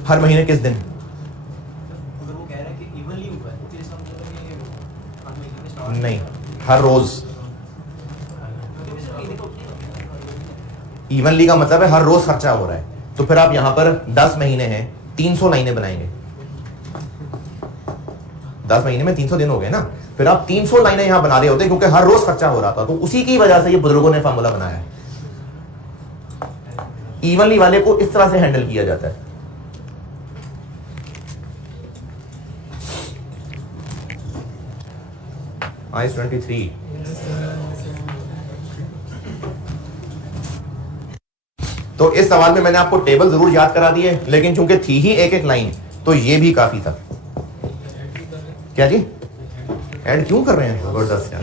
हर महीने किस दिन? अगर वो कह रहा है नहीं, हर रोज। इवनली का मतलब है हर रोज खर्चा हो रहा है। तो फिर आप यहां पर 10 महीने हैं, 300 लाइनें बनाएंगे। 10 महीने में 300 दिन हो गए ना, फिर आप 300 लाइनें यहां बना रहे होते क्योंकि हर रोज खर्चा हो रहा था। तो उसी की वजह से ये बुजुर्गों ने फार्मूला बनाया है। इवनली वाले को इस तरह से हैंडल किया जाता है। आइस 23। तो इस सवाल में मैंने आपको टेबल जरूर याद करा दी है, लेकिन चूंकि थी ही एक एक लाइन तो ये भी काफी था। क्या जी ऐड क्यों कर रहे हैं? जबरदस्त।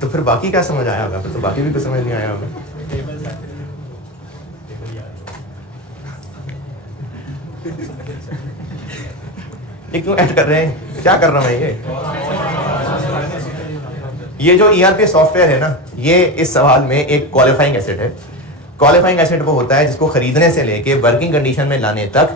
तो फिर बाकी क्या समझ आया होगा? फिर तो बाकी भी कुछ समझ नहीं आया होगा। ये क्यों ऐड कर रहे हैं? क्या कर रहा हूं ये जो ERP सॉफ्टवेयर है ना, ये इस सवाल में एक क्वालिफाइंग एसेट है। क्वालिफाइंग एसेट वो होता है जिसको खरीदने से लेके वर्किंग कंडीशन में लाने तक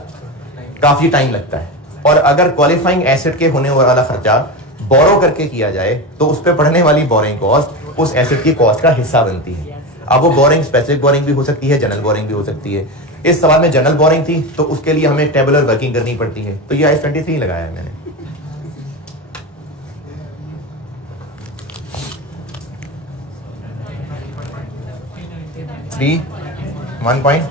काफी टाइम लगता है। और अगर क्वालिफाइंग एसेट के होने वाला खर्चा बोरो करके किया जाए तो उस पर पड़ने वाली बोरिंग कॉस्ट उस एसेट की कॉस्ट का हिस्सा बनती है। अब वो बोरिंग स्पेसिफिक बोरिंग भी हो सकती है, जनरल बोरिंग भी हो सकती है। इस सवाल में जनरल बोरिंग थी तो उसके लिए हमें टेबुलर वर्किंग करनी पड़ती है। तो ये आइस 23 लगाया है मैंने। थ्री 1 पॉइंट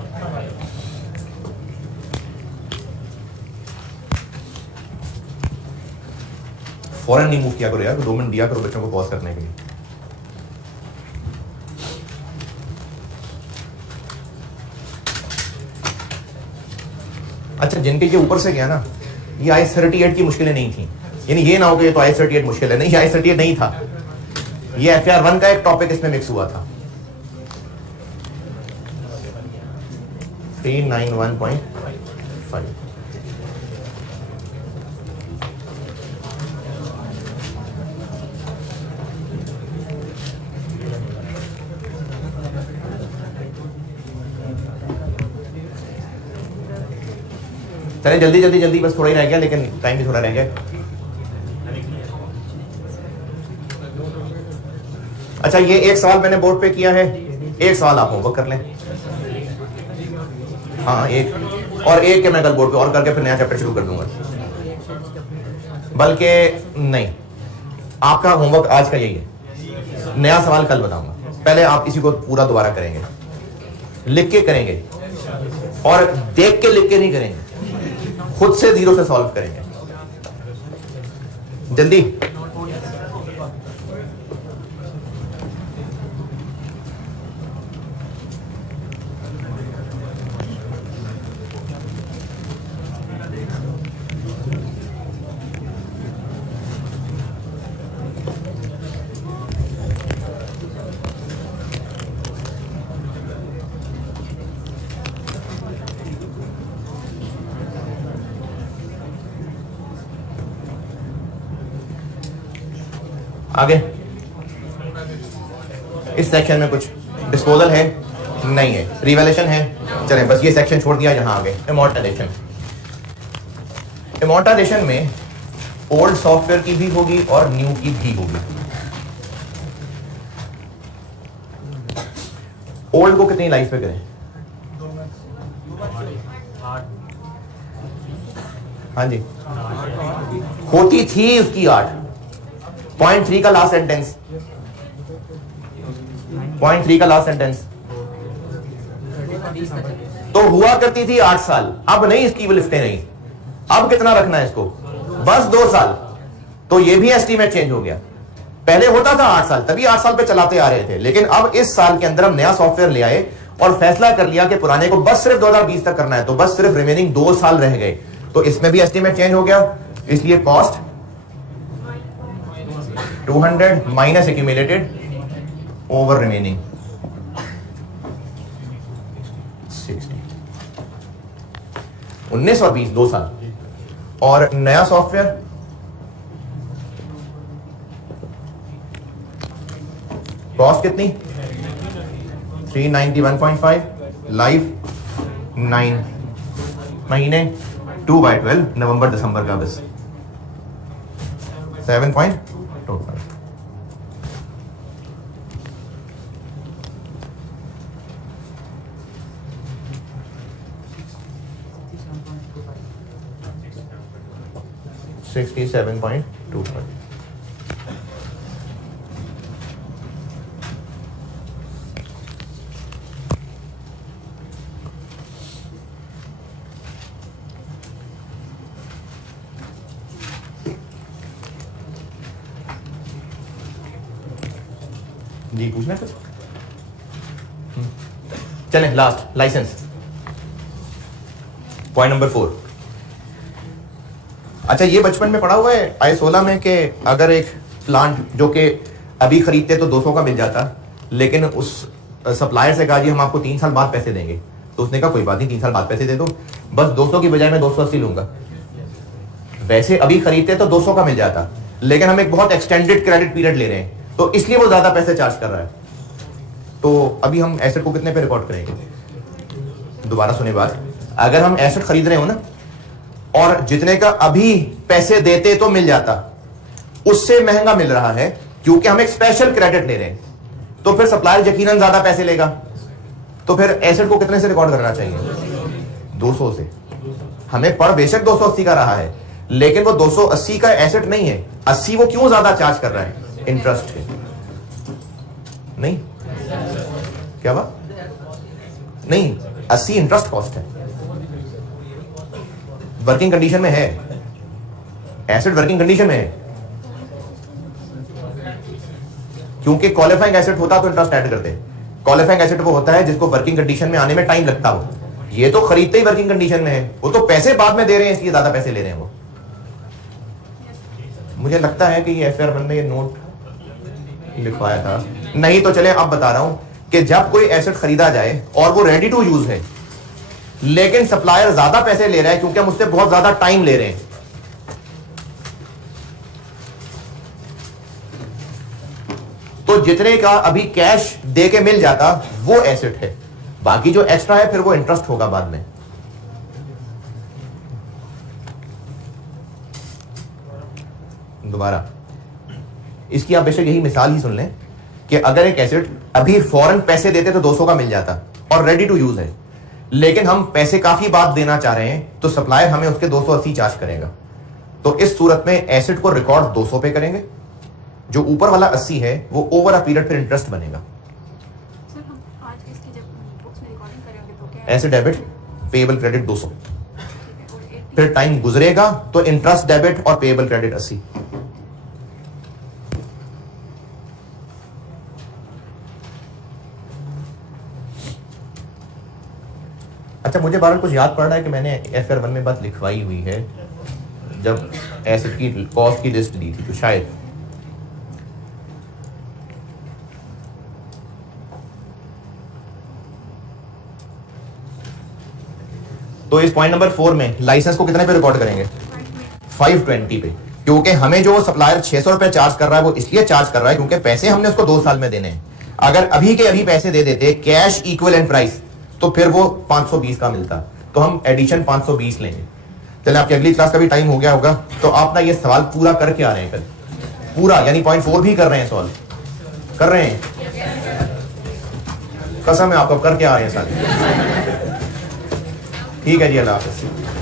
फौरन नहीं मूव किया करो यार, 2 मिनट दिया करो बच्चों को पॉज करने के लिए। अच्छा, जिनके ये ऊपर से गया ना, ये आइस 38 की मुश्किलें नहीं थी। यानी ये ना हो कि ये तो आइस 38 मुश्किल है, नहीं, आइस 38 नहीं था। ये FR1 का एक टॉपिक इसमें मिक्स हुआ था। 391.5। चले जल्दी जल्दी जल्दी, बस थोड़ा ही रह गया, लेकिन टाइम भी थोड़ा रह गया। अच्छा, ये एक सवाल मैंने बोर्ड पे किया है, एक सवाल आप होमवर्क कर लें। हाँ, एक और एक के मैं कल बोर्ड पे और करके फिर नया चैप्टर शुरू कर दूंगा। बल्कि नहीं, आपका होमवर्क आज का यही है, नया सवाल कल बताऊंगा। पहले आप इसी को पूरा दोबारा करेंगे, लिख के करेंगे, और देख के लिख के नहीं करेंगे, खुद से 0 से सॉल्व करेंगे। जल्दी। आगे इस सेक्शन में कुछ डिस्पोजल है नहीं है, रिवैल्यूएशन है, चलें बस ये सेक्शन छोड़ दिया। यहां आगे अमोर्टाइजेशन। अमोर्टाइजेशन में ओल्ड सॉफ्टवेयर की भी होगी और न्यू की भी होगी। ओल्ड को कितनी लाइफ पे करें? हाँ जी, होती थी उसकी 8। 0.3 का लास्ट सेंटेंस, 0.3 का लास्ट सेंटेंस तो हुआ करती थी 8 साल। अब नहीं, इसकी भी लिफ्टें नहीं। अब कितना रखना है इसको? बस 2 साल। तो ये भी एस्टीमेट चेंज हो गया। पहले होता था 8 साल, तभी 8 साल पे चलाते आ रहे थे, लेकिन अब इस साल के अंदर हम नया सॉफ्टवेयर ले आए और फैसला कर लिया कि पुराने को बस सिर्फ 2020 तक करना है, तो बस सिर्फ रिमेनिंग 2 साल रह गए। तो इसमें भी एस्टीमेट चेंज हो गया, इसलिए cost 200 minus accumulated over remaining 60। 19 और 20 2 साल। और नया सॉफ्टवेयर कॉस्ट कितनी? 391.5, लाइफ 9 महीने, 2/12 नवंबर दिसंबर का बस। 7.25। $67.25। जी पूछना कुछ? चलें लास्ट लाइसेंस, पॉइंट नंबर 4। अच्छा ये बचपन में पढ़ा हुआ है I-16 में कि अगर एक प्लांट जो कि अभी खरीदते तो 200 का मिल जाता, लेकिन उस सप्लायर से कहा जी हम आपको 3 साल बाद पैसे देंगे, तो उसने कहा कोई बात नहीं 3 साल बाद पैसे दे दो, बस 200 की बजाय मैं 280 लूंगा। वैसे अभी खरीदते तो 200 का मिल जाता, लेकिन हम एक बहुत एक्सटेंडेड क्रेडिट पीरियड ले रहे हैं तो इसलिए वो ज्यादा पैसे चार्ज कर रहा है। तो अभी हम एसेट को कितने पे रिकॉर्ड करेंगे? दोबारा सुने बात, अगर हम एसेट खरीद रहे हो ना और जितने का अभी पैसे देते तो मिल जाता, उससे महंगा मिल रहा है क्योंकि हम एक स्पेशल क्रेडिट ले रहे हैं, तो फिर सप्लायर यकीनन ज्यादा पैसे लेगा। तो फिर एसेट को कितने से रिकॉर्ड करना चाहिए? 200 से। हमें पड़ बेशक 280 का रहा है, लेकिन वो 280 का एसेट नहीं है। 80 वो क्यों ज्यादा चार्ज कर रहा है? इंटरेस्ट है। नहीं क्या बात? नहीं, 80 इंटरेस्ट कॉस्ट है, वर्किंग कंडीशन में है, एसेट वर्किंग कंडीशन में है। क्योंकि क्वालिफाइंग एसेट होता तो इंटरेस्ट ऐड करते। क्वालिफाइंग एसेट वो होता है जिसको वर्किंग कंडीशन में आने में टाइम लगता हो, ये तो खरीदते ही वर्किंग कंडीशन में है, वो तो पैसे बाद में दे रहे हैं इसलिए ज्यादा पैसे ले रहे हैं वो। मुझे लगता है कि ये FR1 ने ये नोट लिखवाया था, नहीं तो चले अब बता रहा हूं कि जब कोई एसेट खरीदा जाए और वो रेडी टू यूज है, लेकिन सप्लायर ज्यादा पैसे ले रहा है क्योंकि हम उससे बहुत ज्यादा टाइम ले रहे हैं, तो जितने का अभी कैश दे के मिल जाता वो एसेट है, बाकी जो एक्स्ट्रा है फिर वो इंटरेस्ट होगा बाद में। दोबारा इसकी आप बेशक यही मिसाल ही सुन लें कि अगर एक एसेट अभी फौरन पैसे देते तो 200 का मिल जाता और रेडी टू यूज है, लेकिन हम पैसे काफी बाद देना चाह रहे हैं तो सप्लायर हमें उसके 280 चार्ज करेगा। तो इस सूरत में एसेट को रिकॉर्ड 200 पे करेंगे, जो ऊपर वाला 80 है वो ओवर अ पीरियड फिर इंटरेस्ट बनेगा। सर हम आज इसकी जब बुक्स में रिकॉर्डिंग करेंगे तो क्या एसेट डेबिट पेएबल क्रेडिट 200, ठीक है, और एक फिर टाइम गुजरेगा तो इंटरेस्ट डेबिट और पेएबल क्रेडिट 80। अच्छा मुझे बार कुछ याद पड़ रहा है कि मैंने FR1 में बात लिखवाई हुई है जब एसेट की कॉस्ट की लिस्ट दी थी, तो शायद तो इस पॉइंट नंबर 4 में लाइसेंस को कितने पे रिकॉर्ड करेंगे? 520 पे, क्योंकि हमें जो सप्लायर 600 रुपए चार्ज कर रहा है वो इसलिए चार्ज कर रहा है क्योंकि पैसे हमने उसको 2 साल में देने हैं। अगर अभी के अभी पैसे दे देते कैश इक्विवेलेंट प्राइस तो फिर वो 520 का मिलता, तो हम एडिशन 520 लेंगे। चले आपकी अगली क्लास का भी टाइम हो गया होगा, तो आप ना ये सवाल पूरा करके आ रहे हैं कल, पूरा यानी पॉइंट 4 भी कर रहे हैं, सवाल कर रहे हैं, कसम है आपको करके आ रहे हैं सारे। ठीक है जी, अल्लाह हाफ़िज़।